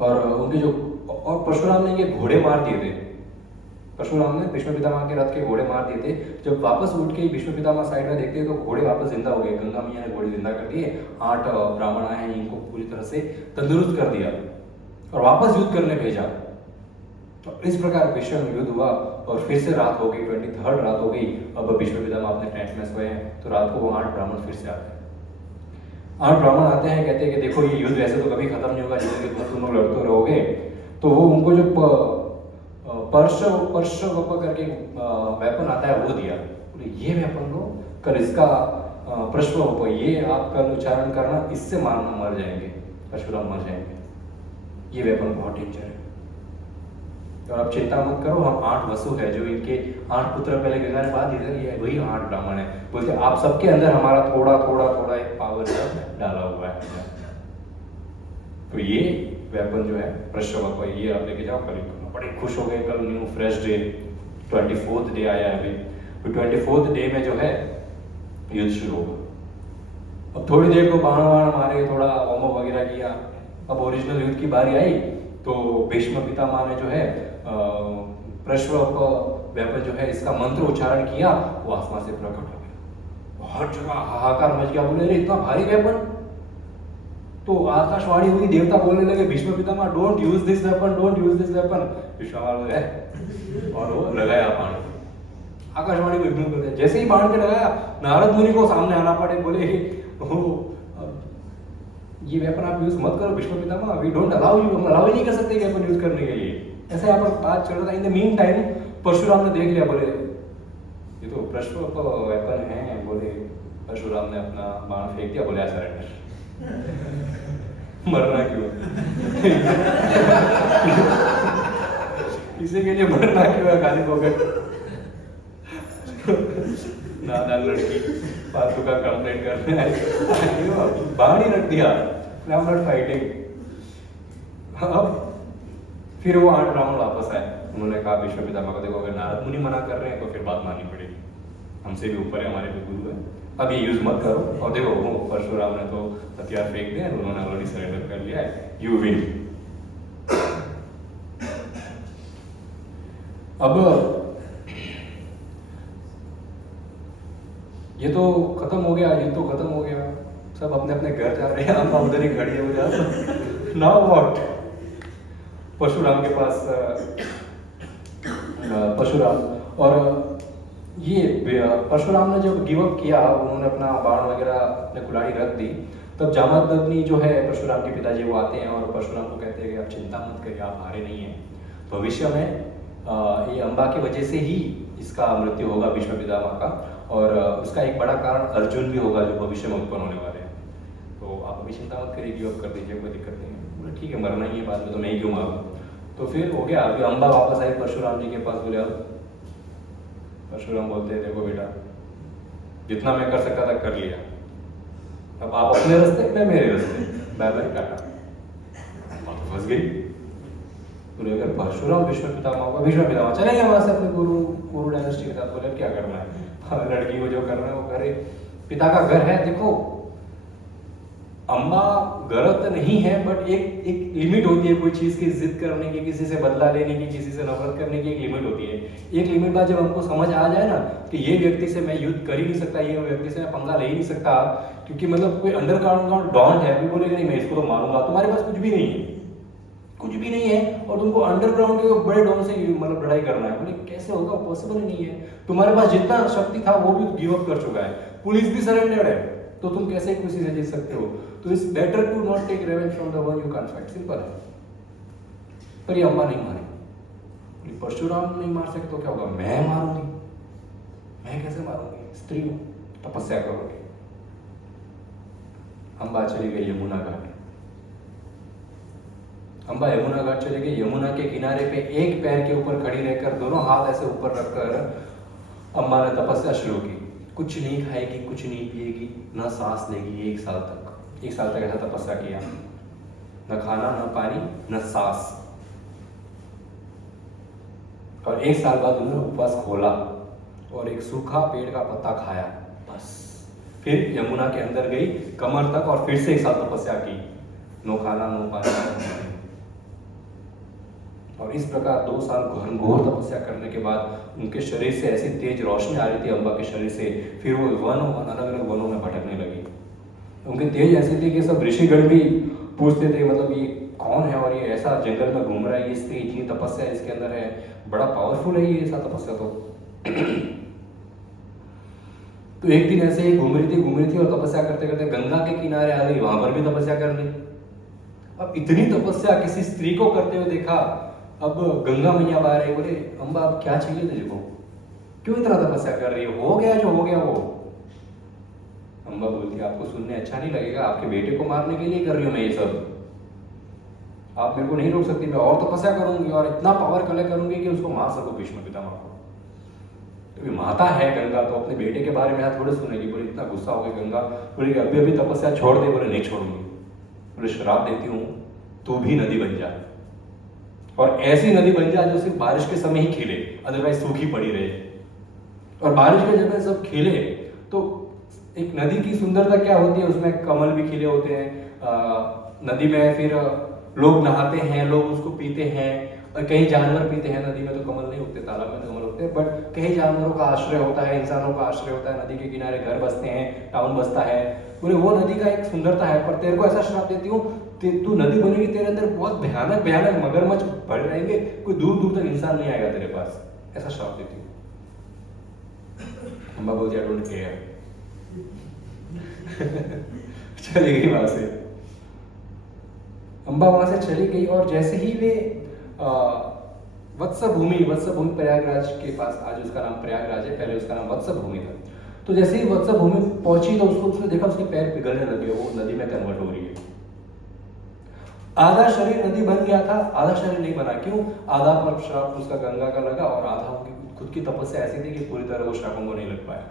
और उनके जो, और परशुराम ने ये घोड़े मार दिए थे, परशुराम ने भीष्म पितामह के रथ के घोड़े मार दिए थे। जब वापस उठ के भीष्म पितामह साइड में देखते हैं तो घोड़े वापस जिंदा हो गए, गंगा मैया ने घोड़े जिंदा कर दिए, 8 ब्राह्मण आए हैं, इनको पूरी तरह से तंदुरुस्त कर दिया और वापस युद्ध करने भेजा। तो इस प्रकार भीषण युद्ध हुआ, और फिर से रात हो गई, 23rd रात हो गई। अब भीष्म पितामह अपने टेंट में सोए हैं, तो रात को वो 8 ब्राह्मण फिर से आते हैं। 8 ब्राह्मण आते हैं, कहते हैं कि देखो ये युद्ध ऐसे तो कभी खत्म नहीं होगा, जितने कि तुम लोग लड़ते रहोगे। तो वो उनको जो पर्शवप करके वेपन आता है वो दिया, ये वेपन लो, कल इसका पर्शवप, ये आप कल उच्चारण करना, इससे मारना मर जाएंगे, परशुराम मर जाएंगे, ये वेपन बहुत डेंजर है। और आप चिंता मत करो, हम 8 वसु है, जो इनके 8 पुत्र पहले गंगा ने बाद इधर, ये वही 8 ब्राह्मण है। बोलते आप सबके अंदर हमारा थोड़ा एक पावर डाला हुआ है। तो ये वेपन जो है पर्शवप, ये आप लेके जाओ, कल बड़े खुश हो गए, कल new fresh day, 24th day आया अभी। तो 24th डे में जो है युद्ध शुरू होगा। अब थोड़ी देर को बाण मारे, थोड़ा वार्म अप वगैरह किया, अब ओरिजिनल युद्ध की बारी आई। तो भीष्म पितामह ने जो है पर्शवप वेपन जो है, इसका मंत्र उच्चारण किया, वो आसमान से प्रकट हो गया। हर जगह हाहाकार मच गया, बोले अरे इतना भारी वेपन। तो आकाशवाणी हुई, देवता बोलने लगे Bhishma Pitamah don't use this weapon, don't use this weapon. Vishwamitra बोले और वो लगाया बाण। आकाशवाणी को इग्नोर कर दिया। जैसे ही बाण के लगाया, नारद मुनि को सामने आना पड़े, बोले ये वेपन आप यूज मत करो Bhishma Pitamah, we don't allow you, हम अलाउ ही नहीं कर सकते वेपन यूज करने के लिए। ऐसे यहाँ पर बात चल रहा था। In the mean time Parshuram ने देख लिया, बोले ये तो प्रश्न वेपन है। बोले परशुराम ने अपना बाण फेंक दिया, बोले सरेंडर। मरना क्यों इसी के लिए मरना क्यों है, खाली फोकट नादान लड़की फालतू का कंप्लेंट करने आई, बाहर ही रख दिया, आई एम नॉट फाइटिंग। अब फिर वो 8 राउंड वापस आए। उन्होंने कहा भीष्म पितामह को, देखो अगर नारद मुनि मना कर रहे हैं तो फिर बात माननी पड़ेगी, हमसे भी ऊपर है, हमारे भी गुरु है, अब ये यूज मत करो। और देखो वो परशुराम ने तो हथियार फेंक दिया, उन्होंने ऑलरेडी सरेंडर कर लिया है, यू विन। अब ये तो खत्म हो गया, ये तो खत्म हो गया, सब अपने अपने घर जा रहे हैं, हम उधर ही खड़ी हो जा। Now what? परशुराम के पास परशुराम और ये परशुराम ने जब गिव अप किया, उन्होंने अपना बाण वगैरह अपने कुल्हाड़ी रख दी, तब जामदग्नि जो है परशुराम के पिताजी वो आते हैं और परशुराम को कहते हैं कि आप चिंता मत करिए, आप हारे नहीं हैं, भविष्य में ये अम्बा की वजह से ही इसका मृत्यु होगा भीष्म पितामह का, और उसका एक बड़ा कारण अर्जुन भी होगा जो भविष्य में उत्पन्न होने वाले हैं, तो आप अभी चिंता मत करिए, गिव अप कर दीजिए, कोई दिक्कत नहीं है। बोले ठीक है, मरना ही है बाद में, तो मैं ही क्यों मारूँ। तो फिर हो गया, अभी अम्बा वापस आई परशुराम जी के पास, बोले अब परशुराम बोलते हैं देखो बेटा, जितना मैं कर सकता था कर लिया, अब आप अपने रास्ते, मैं मेरे रास्ते, बाय बाय टाटा। बात फंस गई। बोले अगर परशुराम भीष्म पितामह को, भीष्म पितामह चले गए वहां से अपने गुरु डायनेस्टी के साथ। बोले क्या करना है, लड़की को जो करना है वो करे, पिता का घर है। देखो अम्बा गलत नहीं है, बट एक लिमिट होती है कोई चीज की जिद करने की, किसी से बदला लेने की, किसी से नफरत करने की एक लिमिट होती है। एक लिमिट बाद जब हमको समझ आ जाए ना कि ये व्यक्ति से मैं युद्ध कर ही नहीं सकता, ये व्यक्ति से मैं पंगा ले ही नहीं सकता, क्योंकि मतलब कोई अंडरग्राउंड का डॉन है, अभी बोलेगा नहीं मैं इसको तो मारूंगा, तुम्हारे पास कुछ भी नहीं है, कुछ भी नहीं है, और तुमको अंडरग्राउंड के बड़े डॉन से मतलब लड़ाई करना है। बोले कैसे होगा, पॉसिबल नहीं है, तुम्हारे पास जितना शक्ति था वो भी गिव अप कर चुका है, पुलिस भी सरेंडर्ड है, तो तुम कैसे किसी से जीत सकते हो। तो it's better to not take revenge from the one you can't fight, simple है। पर ये अम्बा नहीं मारे, परशुराम नहीं मार सके तो क्या होगा, मैं मारूंगी, मैं कैसे मारूंगी, स्त्री हूं, तपस्या करोगे। अम्बा चली गई यमुना घाट, अम्बा यमुना घाट चले गए। यमुना के किनारे पे एक पैर के ऊपर खड़ी रहकर, दोनों हाथ ऐसे ऊपर रखकर अम्बा ने तपस्या शुरू की। कुछ नहीं खाएगी, कुछ नहीं पिएगी, न सांस लेगी, 1 साल तक, 1 साल तक ऐसा तपस्या किया, न खाना न पानी न सांस। और 1 साल बाद उन्होंने उपवास खोला और एक सूखा पेड़ का पत्ता खाया, बस। फिर यमुना के अंदर गई कमर तक और फिर से 1 साल तपस्या की, नो खाना नो पानी। और इस प्रकार 2 साल घनघोर तपस्या करने के बाद उनके शरीर से ऐसी तेज रोशनी आ रही थी अम्बा के शरीर से, फिर वो अलग अलग वनों में भटकने लगी। उनकी तेज ऐसी थी कि सब ऋषिगण भी पूछते थे मतलब ये कौन है और ये ऐसा जंगल में घूम रहा है, ये स्त्री इतनी तपस्या इसके अंदर है, बड़ा पावरफुल है ये ऐसा तपस्या। तो एक दिन ऐसे ही घूम रही थी और तपस्या करते करते गंगा के किनारे आ गई, वहां पर भी तपस्या कर ली। अब इतनी तपस्या किसी स्त्री को करते हुए देखा, अब गंगा मैया बाहर आई, बोले अम्बा अब क्या चाहिए तुझको, क्यों इतना तपस्या कर रही हो गया जो हो गया वो। अम्बा बोलती आपको सुनने अच्छा नहीं लगेगा, आपके बेटे को मारने के लिए कर रही हूँ मैं ये सब, आप मेरे को नहीं रोक सकती, मैं और तपस्या करूंगी और इतना पावर कलेक्ट करूंगी कि उसको मार सको भीष्म पितामह को। क्योंकि माता है गंगा, तो अपने बेटे के बारे में यहाँ थोड़े सुनेगी। बोले इतना गुस्सा हो गई गंगा, बोले कि अभी तपस्या छोड़ दे। बोले नहीं छोड़ूंगी, बोले श्राप देती हूँ तू भी नदी बन जा, और ऐसी नदी बन जा जो सिर्फ बारिश के समय ही खिले, अदरवाइज सूखी पड़ी रहे। और बारिश के जब सब खिले तो एक नदी की सुंदरता क्या होती है, उसमें कमल भी खिले होते हैं, नदी में फिर लोग नहाते हैं, लोग उसको पीते हैं, और कई जानवर पीते हैं। नदी में तो कमल नहीं उगते, तालाब में तो कमल उगते हैं, बट कई जानवरों का आश्रय होता है, इंसानों का आश्रय होता है, नदी के किनारे घर बसते हैं, टाउन बसता है। बोले वो नदी का एक सुंदरता है, पर तेरे को ऐसा श्राप देती हूँ, तू नदी बनेगी, तेरे अंदर बहुत भयानक भयानक मगरमच्छ भरे रहेंगे, कोई दूर दूर तक इंसान नहीं आएगा तेरे पास, ऐसा श्राप देती हूँ। अम्बा बोलती आई डोंट केयर। चली गई वहां से, अम्बा वहां से चली गई। और जैसे ही वे वत्स भूमि प्रयागराज के पास, आज उसका नाम प्रयागराज है, पहले उसका नाम वत्स भूमि था। तो जैसे ही वत्स भूमि पहुंची तो उसने देखा उसके पैर पिघलने लगे, वो नदी में कन्वर्ट हो रही है। आधा शरीर नदी बन गया था, आधा शरीर नहीं बना। क्यों? आधा पर श्राप उसका गंगा का लगा और आधा उनकी खुद की तपस्या ऐसी थी कि पूरी तरह वो श्रापों को नहीं लग पाया।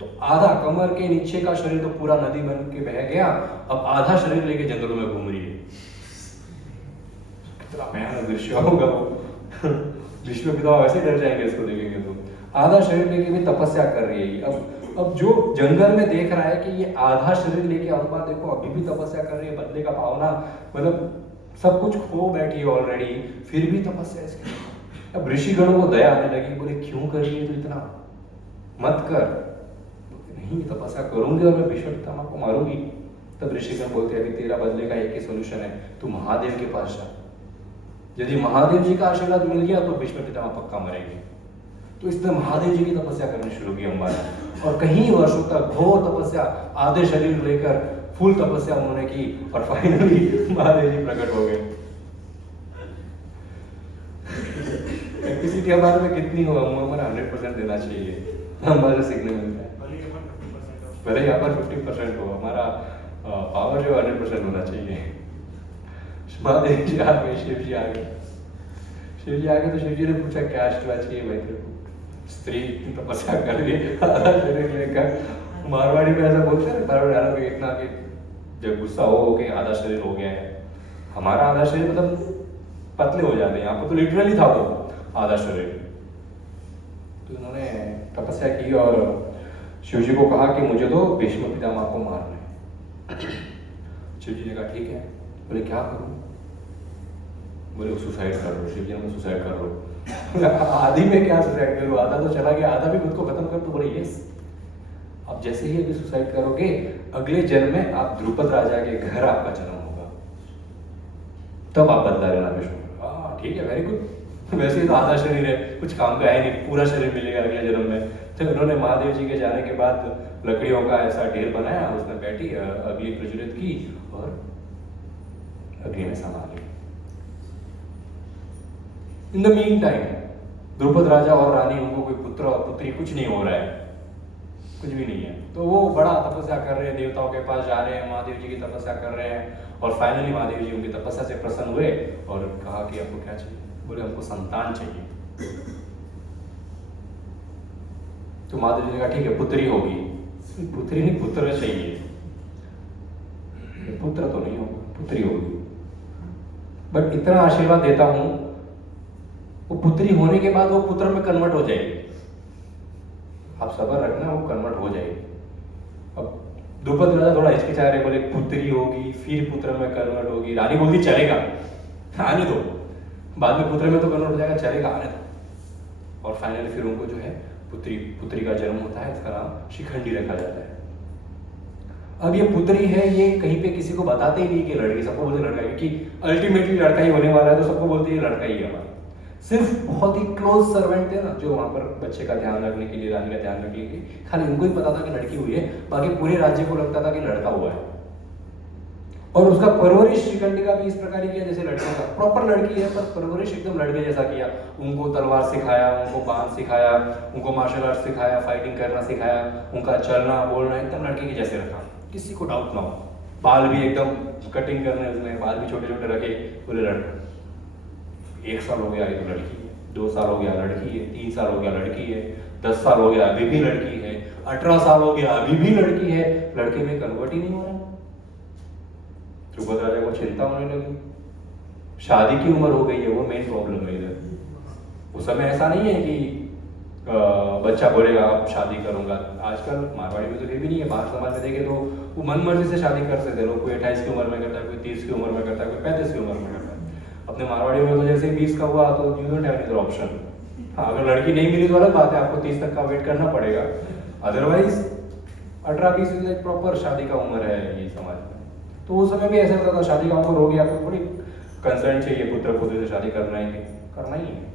तो आधा कमर के नीचे का शरीर तो पूरा नदी बन के बह गया, अब आधा शरीर लेके जंगलों में घूम रही है। कितना भयानक दृश्य होगा वो। विश्व पिता वैसे डर जाएंगे इसको देखेंगे तो। आधा शरीर लेके भी तपस्या कर रही है। अब जो जंगल में देख रहा है कि ये आधा शरीर लेके अम्बा देखो अभी भी तपस्या कर रही है, बदले का भावना, मतलब सब कुछ खो बैठी है ऑलरेडी, फिर भी तपस्या इसकी। अब ऋषिगणों को दया आने लगी, बोले क्यों कर रही है तो इतना, मत कर। नहीं, तपस्या करूंगी और मैं भीष्म पितामह को मारूंगी। तब ऋषिगण बोलते हैं अभी तेरा बदले का एक ही सोल्यूशन है, तू महादेव के पास जा। यदि महादेव जी का आशीर्वाद मिल गया तो भीष्म पितामह पक्का मरेंगे। तो इसने महादेव जी की तपस्या करनी शुरू की अम्बा ने, और कई वर्षों तक घोर तपस्या, आधे शरीर लेकर फुल तपस्या उन्होंने की, और फाइनली महादेव जी प्रकट हो गए। कैपेसिटी हमारे में कितनी हो, हमारा 100% देना चाहिए, हमारे सीखने मिलता है। भले यहाँ पर 50% हो, हमारा पावर जो 100% होना चाहिए। महादेव जी आ गए, शिव जी आ गए। शिव जी आ गए तो शिव जी ने पूछा क्या आशीर्वाद चाहिए भाई तेरे को? स्त्री इतनी तपस्या कर रही है, आधा शरीर लेकर। मारवाड़ी में ऐसा बोलते हैं मारवाड़ी इतना कि जब गुस्सा हो के आधा शरीर हो गया है। हमारा आधा शरीर मतलब पतले हो जाते हैं, यहाँ पर तो लिटरली था वो आधा शरीर। तो उन्होंने तपस्या की और शिव जी को कहा कि मुझे तो भीष्म पितामह को मारना है। शिव जी ने कहा ठीक है। बोले क्या करूं? बोले सुसाइड कर लो। शिव जी ने सुसाइड कर लो। आधी में क्या सुसाइड करूं, आधा तो चला गया, आधा भी खुद को खत्म कर। तो बोले यस, अब जैसे ही अभी सुसाइड करोगे अगले जन्म में आप द्रुपद राजा के घर आपका जन्म होगा, तब आप बदला लेना भीष्म। ठीक है, वेरी गुड। वैसे ही तो आधा शरीर है, कुछ काम का है नहीं, पूरा शरीर मिलेगा अगले जन्म में। तो उन्होंने महादेव जी के जाने के बाद लकड़ियों का ऐसा ढेर बनाया, उसमें बैठी अग्नि प्रज्वलित की और अग्नि में समा गई। In the mean time Drupad राजा और रानी, उनको कोई पुत्र और पुत्री कुछ नहीं हो रहा है, कुछ भी नहीं है। तो वो बड़ा तपस्या कर रहे हैं, देवताओं के पास जा रहे हैं, महादेव जी की तपस्या कर रहे हैं। और फाइनली महादेव जी उनकी तपस्या से प्रसन्न हुए और कहा कि आपको क्या चाहिए? बोले हमको संतान चाहिए। तो महादेव जी ने कहा ठीक है, पुत्री होगी। पुत्री नहीं, पुत्र चाहिए। पुत्र तो नहीं होगा, पुत्री होगी। बट इतना आशीर्वाद देता हूं, वो पुत्री होने के बाद वो पुत्र में कन्वर्ट हो जाएगी। आप सबर रखना, वो कन्वर्ट हो जाएगी। अब द्रुपद राजा थोड़ा हिचकिचा रहे, बोले पुत्री होगी फिर पुत्र में कन्वर्ट होगी। रानी बोलती चलेगा, आने दो, बाद में पुत्र में तो कन्वर्ट हो जाएगा, चलेगा, आने दो। और फाइनली फिर उनको जो है पुत्री का जन्म होता है, इसका नाम शिखंडी रखा जाता है। अब ये पुत्री है, ये कहीं पे किसी को बताते ही नहीं कि लड़की, सबको बोलते लड़का, क्योंकि अल्टीमेटली लड़का ही होने वाला है, तो सबको बोलते हैं लड़का ही है हमारा। सिर्फ बहुत ही क्लोज सर्वेंट थे ना, जो वहां पर बच्चे का ध्यान रखने के लिए, रानी का ध्यान रखने के लिए, खाली उनको ही पता था कि लड़की हुई है, बाकी पूरे राज्य को लगता था कि लड़का हुआ है। और उसका परवरिश शिखंडी का भी इस प्रकार किया जैसे लड़के का, प्रॉपर लड़की है पर परवरिश एकदम लड़के जैसा किया। उनको तलवार सिखाया, उनको बाण सिखाया, उनको मार्शल आर्ट सिखाया, फाइटिंग करना सिखाया, उनका चलना बोलना एकदम लड़के के जैसे रखा, किसी को डाउट ना हो। बाल भी एकदम कटिंग करने, उसमें बाल भी छोटे छोटे रखे, बोले लड़का। 1 साल हो गया ये तो लड़की है, 2 साल हो गया लड़की है, 3 साल हो गया लड़की है, 10 साल हो गया अभी भी लड़की है, 18 साल हो गया अभी भी लड़की है, लड़के में कन्वर्ट ही नहीं हो रहा। द्रुपद राजा को चिंता होने लगी, शादी की उम्र हो गई है, वो मेन प्रॉब्लम है इधर। उस समय ऐसा नहीं है कि बच्चा बोलेगा अब शादी करूंगा। आजकल मारवाड़ी में तो फिर भी नहीं है, बाहर समाज में देखे तो वो मन मर्जी से शादी कर सकते हैं लोग। कोई 28 की उम्र में करता है, कोई 30 की उम्र में करता है, कोई 35 की उम्र में करता है। अपने मारवाड़ी में तो जैसे ही 20 का हुआ तो you don't have other option. हाँ, अगर लड़की नहीं मिली तो अलग बात है, आपको 30 तक का वेट करना पड़ेगा। अदरवाइज 18-20 लाइक प्रॉपर शादी का उम्र है ये समाज में। तो उस समय भी ऐसा होता था, शादी का उम्र हो गया तो थोड़ी कंसर्न चाहिए, पुत्र पुत्री से शादी करना ही है।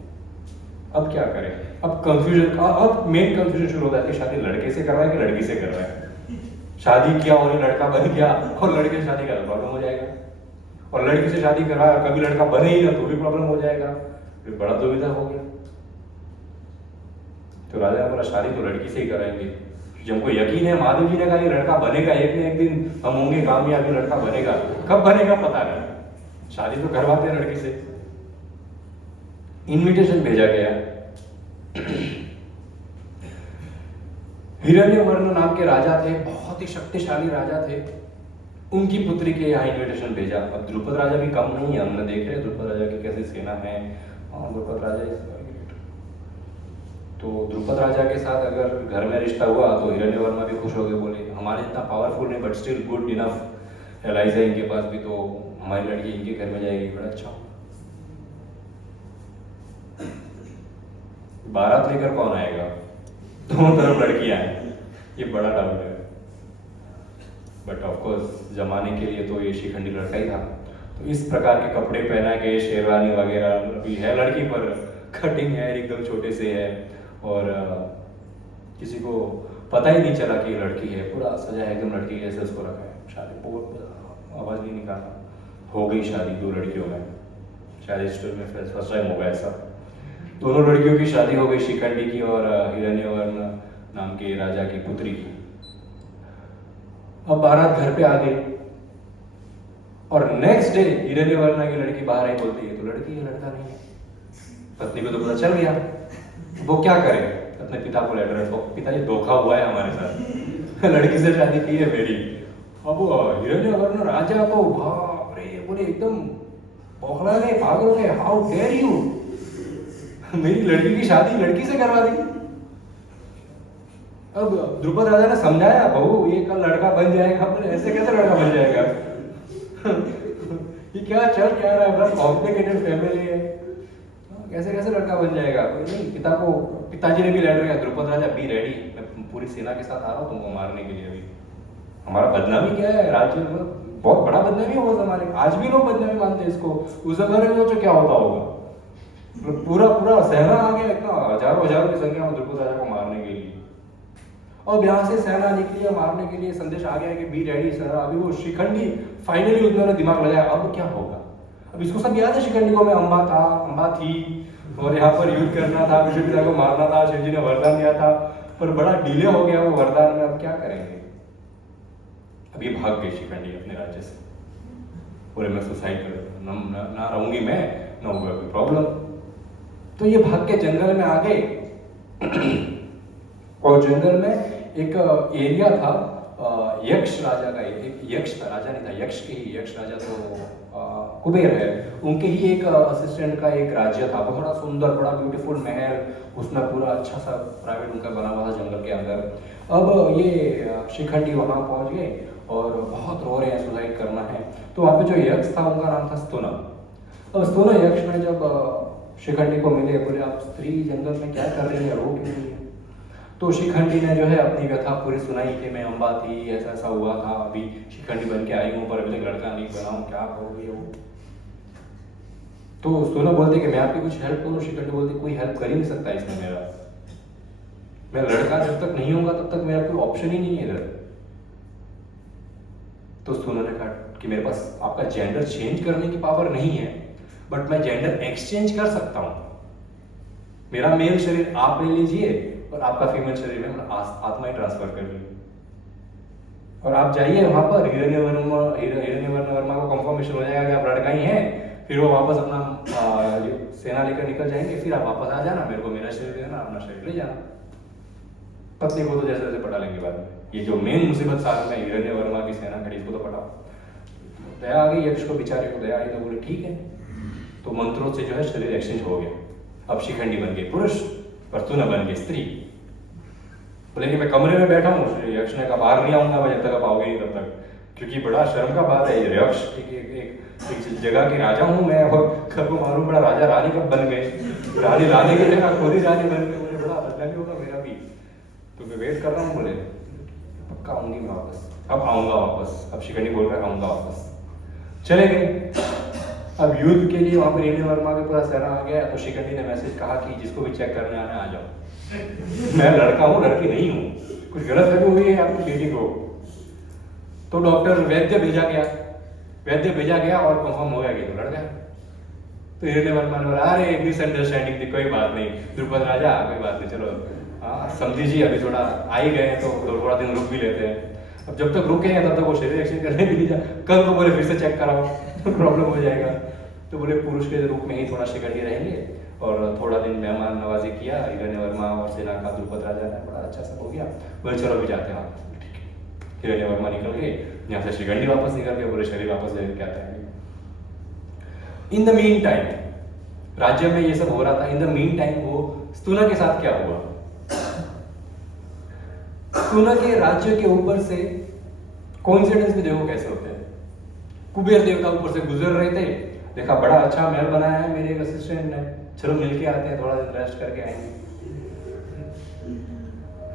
अब क्या करें? अब कंफ्यूजन, अब मेन कंफ्यूजन शुरू होता है कि शादी लड़के से करवाए कि लड़की से करवाए। शादी किया और लड़का बन गया और लड़के से शादी करा प्रॉब्लम हो जाएगा, और लड़की से शादी करवाया कभी लड़का बने ही ना तो भी प्रॉब्लम हो जाएगा, फिर बड़ा दुविधा हो गया। तो राजा ने बोला शादी तो लड़की से ही कराएंगे। जब हमको यकीन है, महादेव जी ने कहा ये लड़का बनेगा, एक न एक दिन हम होंगे कामयाब, ये लड़का बनेगा। कब बनेगा पता नहीं, शादी तो करवाते हैं लड़की से। इनविटेशन भेजा गया। हिरण्यवर्ण नाम के राजा थे, बहुत ही शक्तिशाली राजा थे। उनकी पुत्री के यहाँ इनविटेशन भेजा। अब द्रुपद राजा भी कम नहीं है, हमने देख रहे हैं द्रुपद राजा की कैसी सेना है। द्रुपद राजा तो द्रुपद राजा के साथ अगर घर में रिश्ता हुआ तो हिरण्यवर्मा भी खुश हो गए, बोले हमारे इतना पावरफुल नहीं but still good enough allies है इनके पास भी, तो हमारी लड़की इनके घर में जाएगी, बड़ा अच्छा हो। बारात लेकर कौन आएगा? दोनों तरफ लड़कियां हैं, ये बड़ा डाउट है। बट ऑफकोर्स जमाने के लिए तो ये शिखंडी लड़का ही था। तो इस प्रकार के कपड़े पहना के, शेरवानी वगैरह भी है लड़की पर, कटिंग है एकदम छोटे से है, और किसी को पता ही नहीं चला कि ये लड़की है, पूरा सजा है एकदम लड़की जैसे उसको रखा है। शादी बहुत आवाज़ नहीं निकाला, हो गई शादी 2 लड़कियों में। शायद हिस्ट्री में फर्स्ट टाइम होगा ऐसा। दोनों लड़कियों की शादी हो गई, शिखंडी की और हिरण्यवर्ण नाम के राजा की पुत्री की। अब बारात घर पे आ गई और नेक्स्ट डे हिरण्यवर्ण की लड़की बाहर आई, बोलती है तो लड़की है लड़का नहीं है। पत्नी को तो पता चल गया, वो क्या करे, अपने पिता को लेटर, तो पिताजी धोखा हुआ है हमारे साथ, लड़की से शादी की है मेरी। अब हिरण्यवर्ण राजा तो बाप रे, बोले एकदम बौखला गए, पागल हो गए, हाउ डेयर यू, मेरी लड़की की शादी लड़की से करवा दी। अब द्रुपद राजा ने समझाया, बहू ये कल लड़का बन जाएगा। बोले ऐसे कैसे लड़का बन जाएगा? ये क्या चल क्या रहा है, बड़ा कॉम्प्लिकेटेड फैमिली है, कैसे कैसे लड़का बन जाएगा? नहीं, पिताजी ने भी लेटर किया, द्रुपद राजा बी रेडी, मैं पूरी सेना के साथ आ रहा हूँ तुमको मारने के लिए। अभी हमारा बदनामी क्या है राज्य में, बहुत बड़ा बदनामी है वो जमाने, आज भी लोग बदनामी मानते हैं इसको। उस जमाने में तो क्या होता होगा, पूरा पूरा सेना आ गया, इतना हजारों की संख्या में द्रुपद राजा को मारने के लिए। और यहाँ से सेना निकली है मारने के लिए, संदेश आ गया है कि बी रेडी सेना। अभी वो शिखंडी फाइनली उन्होंने दिमाग लगाया, अब क्या होगा। अब इसको सब याद है शिखंडी को, मैं अम्बा थी और यहाँ पर युद्ध करना था, विष्णु पिता को मारना था, शिव जी ने वरदान दिया था, पर बड़ा डिले हो गया वो वरदान में, अब क्या करेंगे। अब ये भाग गई शिखंडी अपने राज्य से, बोले मैं सुसाइड कर ना रहूंगी मैं, ना होगा कोई प्रॉब्लम। तो ये भाग के जंगल में आ गए और जंगल में एक एरिया था, यक्ष राजा का, एक यक्ष था, राजा नहीं था, यक्ष के ही, यक्ष राजा तो कुबेर है, उनके ही एक असिस्टेंट का एक राज्य था, बड़ा सुंदर, बड़ा ब्यूटीफुल महल, उसमें पूरा अच्छा सा प्राइवेट उनका बना हुआ था जंगल के अंदर। अब ये शिखंडी वहाँ पहुँच गए और बहुत रो रहे हैं, सुसाइड करना है। तो वहाँ पे जो यक्ष था उनका नाम था स्तुना। अब स्तुना यक्ष ने जब शिखंडी को मिले, बोले आप स्त्री जंगल में क्या कर रही है, रो क्यों रही है? तो शिखंडी ने जो है अपनी व्यथा पूरी सुनाई कि मैं अम्बा थी, ऐसा ऐसा हुआ था, अभी शिखंडी बन के आई हूँ पर अभी तक लड़का नहीं बना हूँ, क्या करोगे वो। तो स्तुना बोलते कि मैं आपकी कुछ हेल्प करूँ, शिखंडी बोलती कोई हेल्प कर ही नहीं सकता इसमें मेरा, मैं लड़का जब तक नहीं होगा तब तक मेरा कोई ऑप्शन ही नहीं है इधर। तो स्तुना ने कहा कि मेरे पास आपका जेंडर चेंज करने की पावर नहीं है, बट मैं जेंडर एक्सचेंज कर सकता हूँ। मेरा मेल शरीर आप ले लीजिए और आपका फीमेल शरीर में आत्मा ही ट्रांसफर कर ली, और आप जाइए वहां पर, हिरण्यवर्मा को कंफर्मेशन हो जाएगा कि आप लड़का ही हैं, फिर वो वापस अपना सेना लेकर निकल जाएंगे, फिर आप वापस आ जाना, मेरे को मेरा शरीर देना, अपना शरीर ले जाना। पत्नी को तो जैसे जैसे पटा लेंगे बाद में, ये जो मेन मुसीबत साथ में हिरण्यवर्मा की सेना खड़ी, इसको तो पटाओ। दया आ गई यक्ष को, बेचारे को दया आई, तो बोले ठीक है। तो मंत्रों से जो है शरीर एक्सचेंज हो गया, अब शिखंडी बन गई पुरुष पर तू न बन गई स्त्री। बोले कि मैं कमरे में बैठा हूँ, यक्ष ने कहा बाहर नहीं आऊंगा मैं जब तक आप आओगे नहीं तब तक, क्योंकि बड़ा शर्म का बात है। यक्ष एक जगह के राजा हूँ मैं, और कब को मालूम पड़ा राजा रानी कब बन गए, रानी लाने की जगह खुद ही रानी बन गए। मुझे बड़ा बदला भी होगा मेरा भी, तो मैं वेट कर रहा हूँ। बोले पक्का आऊंगी मैं वापस, अब आऊंगा वापस। अब शिखंडी बोल रहा है आऊंगा वापस। चले गए। अब युद्ध के लिए वहां पर रेणु वर्मा का पूरा सेना आ गया, तो शिखंडी ने मैसेज कहा कि जिसको भी चेक करने आना आ जाओ, मैं लड़का हूँ लड़की नहीं हूँ, कुछ गलत फहमी हुई है आपकी बेटी को। तो डॉक्टर वैद्य भेजा गया और कंफर्म हो गया कि तो लड़ गया। तो रेणु वर्मा ने बोला अरे मिसअंडरस्टैंडिंग थी, कोई बात नहीं द्रुपद राजा, कोई बात नहीं, चलो हाँ समझिए अभी थोड़ा आ ही गए तो थोड़ा दिन रुक भी लेते हैं। अब जब तक रुके हैं तब तक वो शरीर एक्शन करने भी नहीं जा, कल को बोले फिर से चेक कराओ तो प्रॉब्लम हो जाएगा। तो बोले पुरुष के रूप में ही थोड़ा शिखंडी रहेंगे, और थोड़ा दिन मेहमान नवाजी किया हिरण्य वर्मा और सेना का। द्रुपद राजा ने बड़ा अच्छा सा हो गया, बोले चलो भी जाते हैं आप, ठीक है। हिरण्य वर्मा निकल गए, यहाँ से शिखंडी वापस निकल गए, बोले शरीर वापस ले क्या था। इन द मीन टाइम राज्य में ये सब हो रहा था। इन द मीन टाइम वो स्तुना के साथ क्या हुआ, स्तुना के राज्य के ऊपर से कोइंसिडेंस भी देखो कैसे होते हैं। कुबेर देवता ऊपर से गुजर रहे थे, देखा बड़ा अच्छा महल बनाया है मेरे एक असिस्टेंट ने, चलो मिलके आते हैं, थोड़ा दिन रेस्ट करके आएंगे।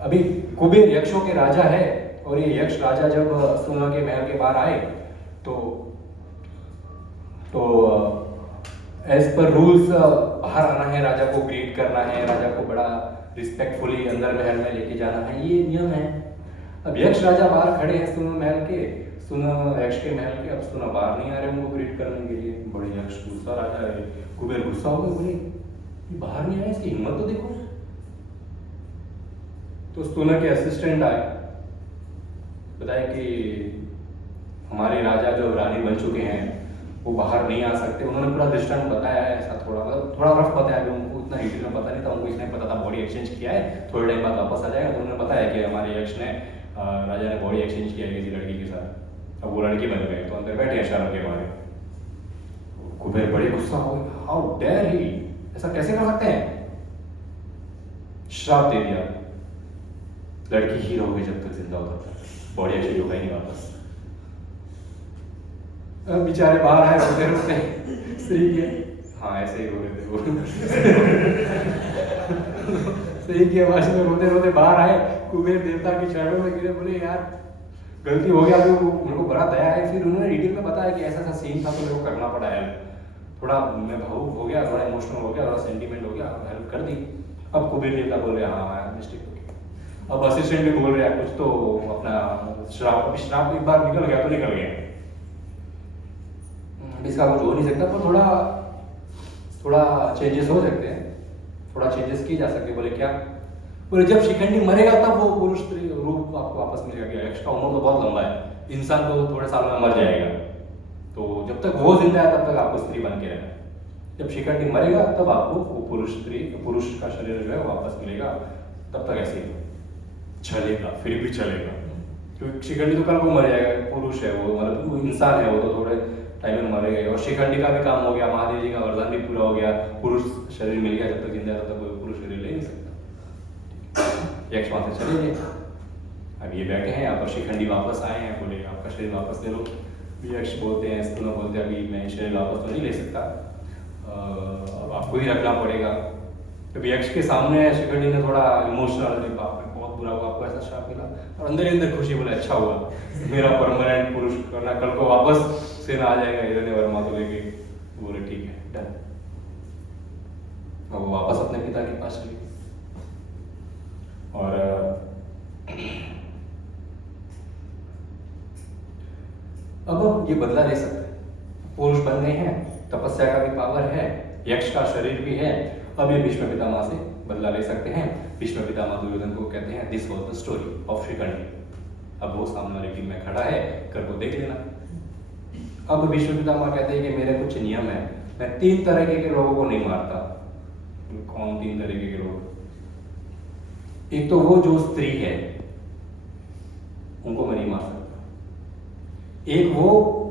अभी कुबेर यक्षों के राजा है, और ये यक्ष राजा जब स्तुना के महल के बाहर आए तो एज पर रूल्स बाहर आना है, राजा को ग्रीट करना है, राजा को बड़ा रिस्पेक्टफुली अंदर महल में लेके जाना है, ये नियम है। अब यक्ष राजा बाहर खड़े हैं स्तुना महल के, स्तुना यक्ष के महल के। अब स्तुना बाहर नहीं आ रहे उनको ग्रीट करने के लिए, बड़े यक्ष गुस्सा राजा है, कुबेर गुस्सा हो गए, बोले ये बाहर नहीं आया, इसकी हिम्मत तो देखो। तो स्तुना के असिस्टेंट आए, बताए कि हमारे राजा जो रानी बन चुके हैं वो बाहर नहीं आ सकते। उन्होंने पूरा दृष्टांत बताया है, ऐसा थोड़ा मतलब थोड़ा रफ बताया, अभी उनको इतना डिटेल में पता नहीं था, उनको इतना पता था बॉडी एक्सचेंज किया है, थोड़े टाइम बाद वापस आ जाएगा। तो उन्होंने बताया कि हमारे यक्ष ने राजा ने बॉडी एक्सचेंज किया है किसी लड़की के साथ, अब वो लड़की बन गई, तो अंदर बैठे हैं शर्म के मारे। कुबेर बड़े गुस्सा हो गए, हाउ डेयर ही, ऐसा कैसे कर सकते हैं। श्राप दे दिया, लड़की ही रहोगे जब तक जिंदा होता था, बॉडी एक्सचेंज होगा ही नहीं वापस। अब बेचारे बाहर आए रोते रोते स्त्री के, हाँ ऐसे ही रो रहे थे वो स्त्री की आवाज में रोते रोते बाहर आए, कुबेर देवता की शरणों में गिरे, बोले यार गलती हो गया। तो उनको बड़ा दया है, फिर उन्होंने डिटेल में बताया कि ऐसा ऐसा सीन था तो मेरे को करना पड़ा है, थोड़ा मैं भावुक हो गया, थोड़ा इमोशनल हो गया, थोड़ा सेंटीमेंट हो गया, हेल्प कर दी। अब कुबेर देवता बोल रहे हाँ मिस्टेक हो गई। अब असिस्टेंट भी बोल रहे हैं कुछ तो अपना श्राप, अभी श्राप एक बार निकल गया तो निकल गया, इसका कुछ हो नहीं सकता, पर थोड़ा चेंजेस हो सकते हैं, थोड़ा चेंजेस की जा सकते हैं। बोले क्या, बोले जब शिखंडी मरेगा तब वो पुरुष रूप आपको वापस मिलेगा। यक्ष का उम्र तो बहुत लंबा है, इंसान तो थोड़े साल में मर जाएगा, तो जब तक वो जिंदा है तब तक आपको स्त्री बन के रहना। जब शिखंडी मरेगा तब आपको वो पुरुष का शरीर जो है वापस मिलेगा, तब तक ऐसे चलेगा, फिर भी चलेगा। क्योंकि शिखंडी तो कल को मर जाएगा, पुरुष है वो, मतलब वो इंसान है, वो तो थोड़े टाइम में मर गए। और शिखंडी का भी काम हो गया, महादेव जी का वरदान भी पूरा हो गया, पुरुष शरीर मिल गया, जब तक जिंदा है तब तक कोई पुरुष शरीर ले नहीं सकता। यक्ष वहां से चले गए, अब ये बैठे हैं यहाँ पर, शिखंडी वापस आए हैं, बोले आपका शरीर वापस ले लो। यक्ष बोलते हैं, स्तुना बोलते हैं अभी मैं शरीर वापस तो नहीं ले सकता, अब आपको ही रखना पड़ेगा। कभी यक्ष के सामने शिखंडी ने थोड़ा इमोशनल, बाप रे बहुत बुरा हुआ, आपको ऐसा श्राप मिला, और अंदर ही अंदर खुशी, बोले अच्छा हुआ मेरा परमानेंट पुरुष करना, कल को वापस सेना आ जाएगा हिरण्य वर्मा को लेके। बोले ठीक है डन। अब वो वापस अपने पिता के पास चले गए, और अब ये बदला ले सकते हैं, पुरुष बन गए हैं, तपस्या का भी पावर है, यक्ष का शरीर भी है, अब ये भीष्म पितामह से बदला ले सकते हैं। भीष्म पितामह दुर्योधन को कहते हैं this was the story of Shikhandi. अब वो सामने वाली टीम में खड़ा है, कल को देख लेना। अब भीष्म पितामह कहते हैं कि मेरे कुछ नियम है, मैं 3 तरीके के लोगों को नहीं मारता। कौन 3 तरीके के लोग? एक तो वो जो स्त्री है उनको मैं नहीं मार सकता, एक वो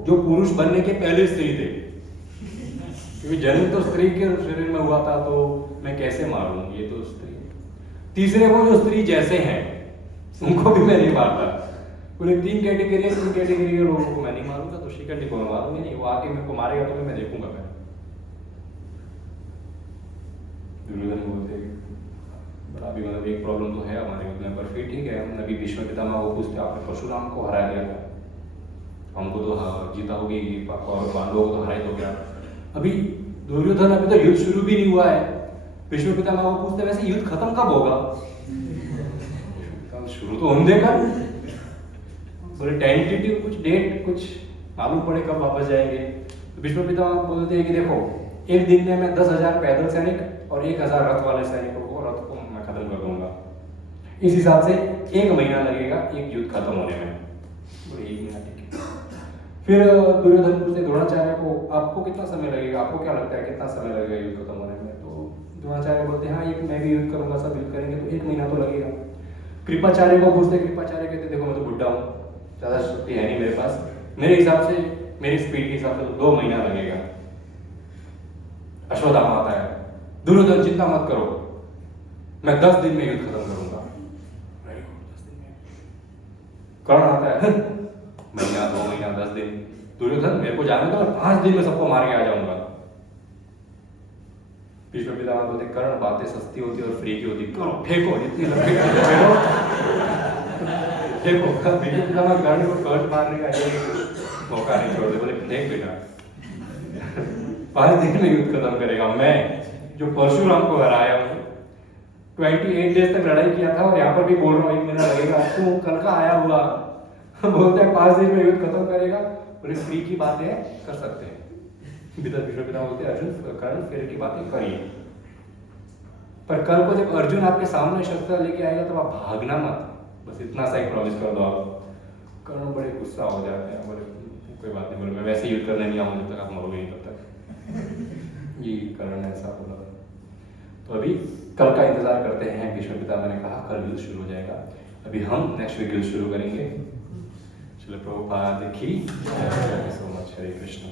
जो पुरुष बनने के पहले स्त्री थे, क्योंकि जन्म तो स्त्री के शरीर में हुआ था, तो मैं कैसे मारूं, ये तो स्त्री। तीसरे वो जो स्त्री जैसे हैं उनको भी मैं नहीं मारता। पूरे 3 कैटेगरी है, 3 कैटेगरी के लोगों को मैं नहीं मारूंगा, तो शिखंडी को मैं मारूंगी नहीं। वो आके मेरे को मारेगा तो मैं देखूंगा। मैं दुर्योधन बोलते बड़ा भी मतलब एक प्रॉब्लम तो है हमारे मतलब, पर फिर ठीक है। हम अभी भीष्म पितामह को पूछते आपने परशुराम को हरा दिया था, हमको तो जीता होगी, और पांडवों को तो हरा ही तो गया। अभी दुर्योधन अभी तो युद्ध शुरू भी नहीं हुआ है। भीष्म पितामह को पूछते वैसे युद्ध खत्म कब होगा? शुरू तो हम देखा बोले टेंटेटिव कुछ डेट कुछ मालूम पड़े कब वापस जाएंगे। तो भीष्म पितामह बोलते हैं कि देखो एक दिन में मैं 10,000 पैदल सैनिक और 1,000 रथ वाले सैनिकों को रथ को मैं खत्म कर दूंगा। इस हिसाब से 1 महीना लगेगा एक युद्ध खत्म होने में। बोले 1 महीना ठीक है। फिर दुर्योधन पूछते द्रोणाचार्य को आपको कितना समय लगेगा, आपको क्या लगता है कितना समय लगेगा युद्ध खत्म होने में? तो द्रोणाचार्य बोलते हैं हाँ मैं भी युद्ध करूंगा, सब युद्ध करेंगे तो 1 महीना तो लगेगा। कृपाचार्य को पूछते, कृपाचार्य कहते देखो मैं तो बुढ़ा हूँ, ज़्यादा शक्ति है नहीं मेरे पास, मेरे हिसाब से मेरी स्पीड के हिसाब से तो 2 महीना लगेगा। अश्वत्थामा आता है, दुर्योधन चिंता मत करो मैं 10 दिन में युद्ध खत्म करूंगा। वेरी गुड, 10 दिन में। कर्ण आता है महीना 2 महीना 10 दिन। दुर्योधन मेरे को जाने दो, मैं 5 दिन में सबको मार के आ जाऊंगा। भीष्म पितामह बोलते कर्ण बातें सस्ती होती और फ्री की होती, करो फेंको जितनी लंबी फेंको। भीष्म पितामह कर्ण को कर्ट मारने का एक मौका नहीं छोड़ते, बोले फेंक बेटा 5 दिन में युद्ध खत्म करेगा। मैं जो परशुराम को हराया हूँ 28 डेज तक लड़ाई किया था और यहाँ पर भी बोल रहा हूँ 1 महीना लगेगा, तू कल का आया हुआ बोलता है 5 दिन में युद्ध खत्म करेगा। बोले फ्री की बातें कर सकते हैं। भीष्म पितामह बोलते हैं अर्जुन कर्ण फ्री की बातें करिए, पर कल को जब अर्जुन आपके सामने शस्त्र लेके आएगा तो आप भागना मत, बस इतना सा ही प्रॉमिस कर दो आप। कर्ण बड़े गुस्सा हो जाते हैं, बोले कोई बात नहीं, बोले मैं वैसे युद्ध करने नहीं आऊंगा जब तक आप मरोगे नहीं तब तक। ये कर्ण ने ऐसा बोला। तो अभी कल का इंतजार करते हैं। भीष्म पितामह ने कहा कल युद्ध शुरू हो जाएगा, अभी हम नेक्स्ट वीक युद्ध शुरू करेंगे। चलो प्रभुपाद की, thank you so much, Hare Krishna.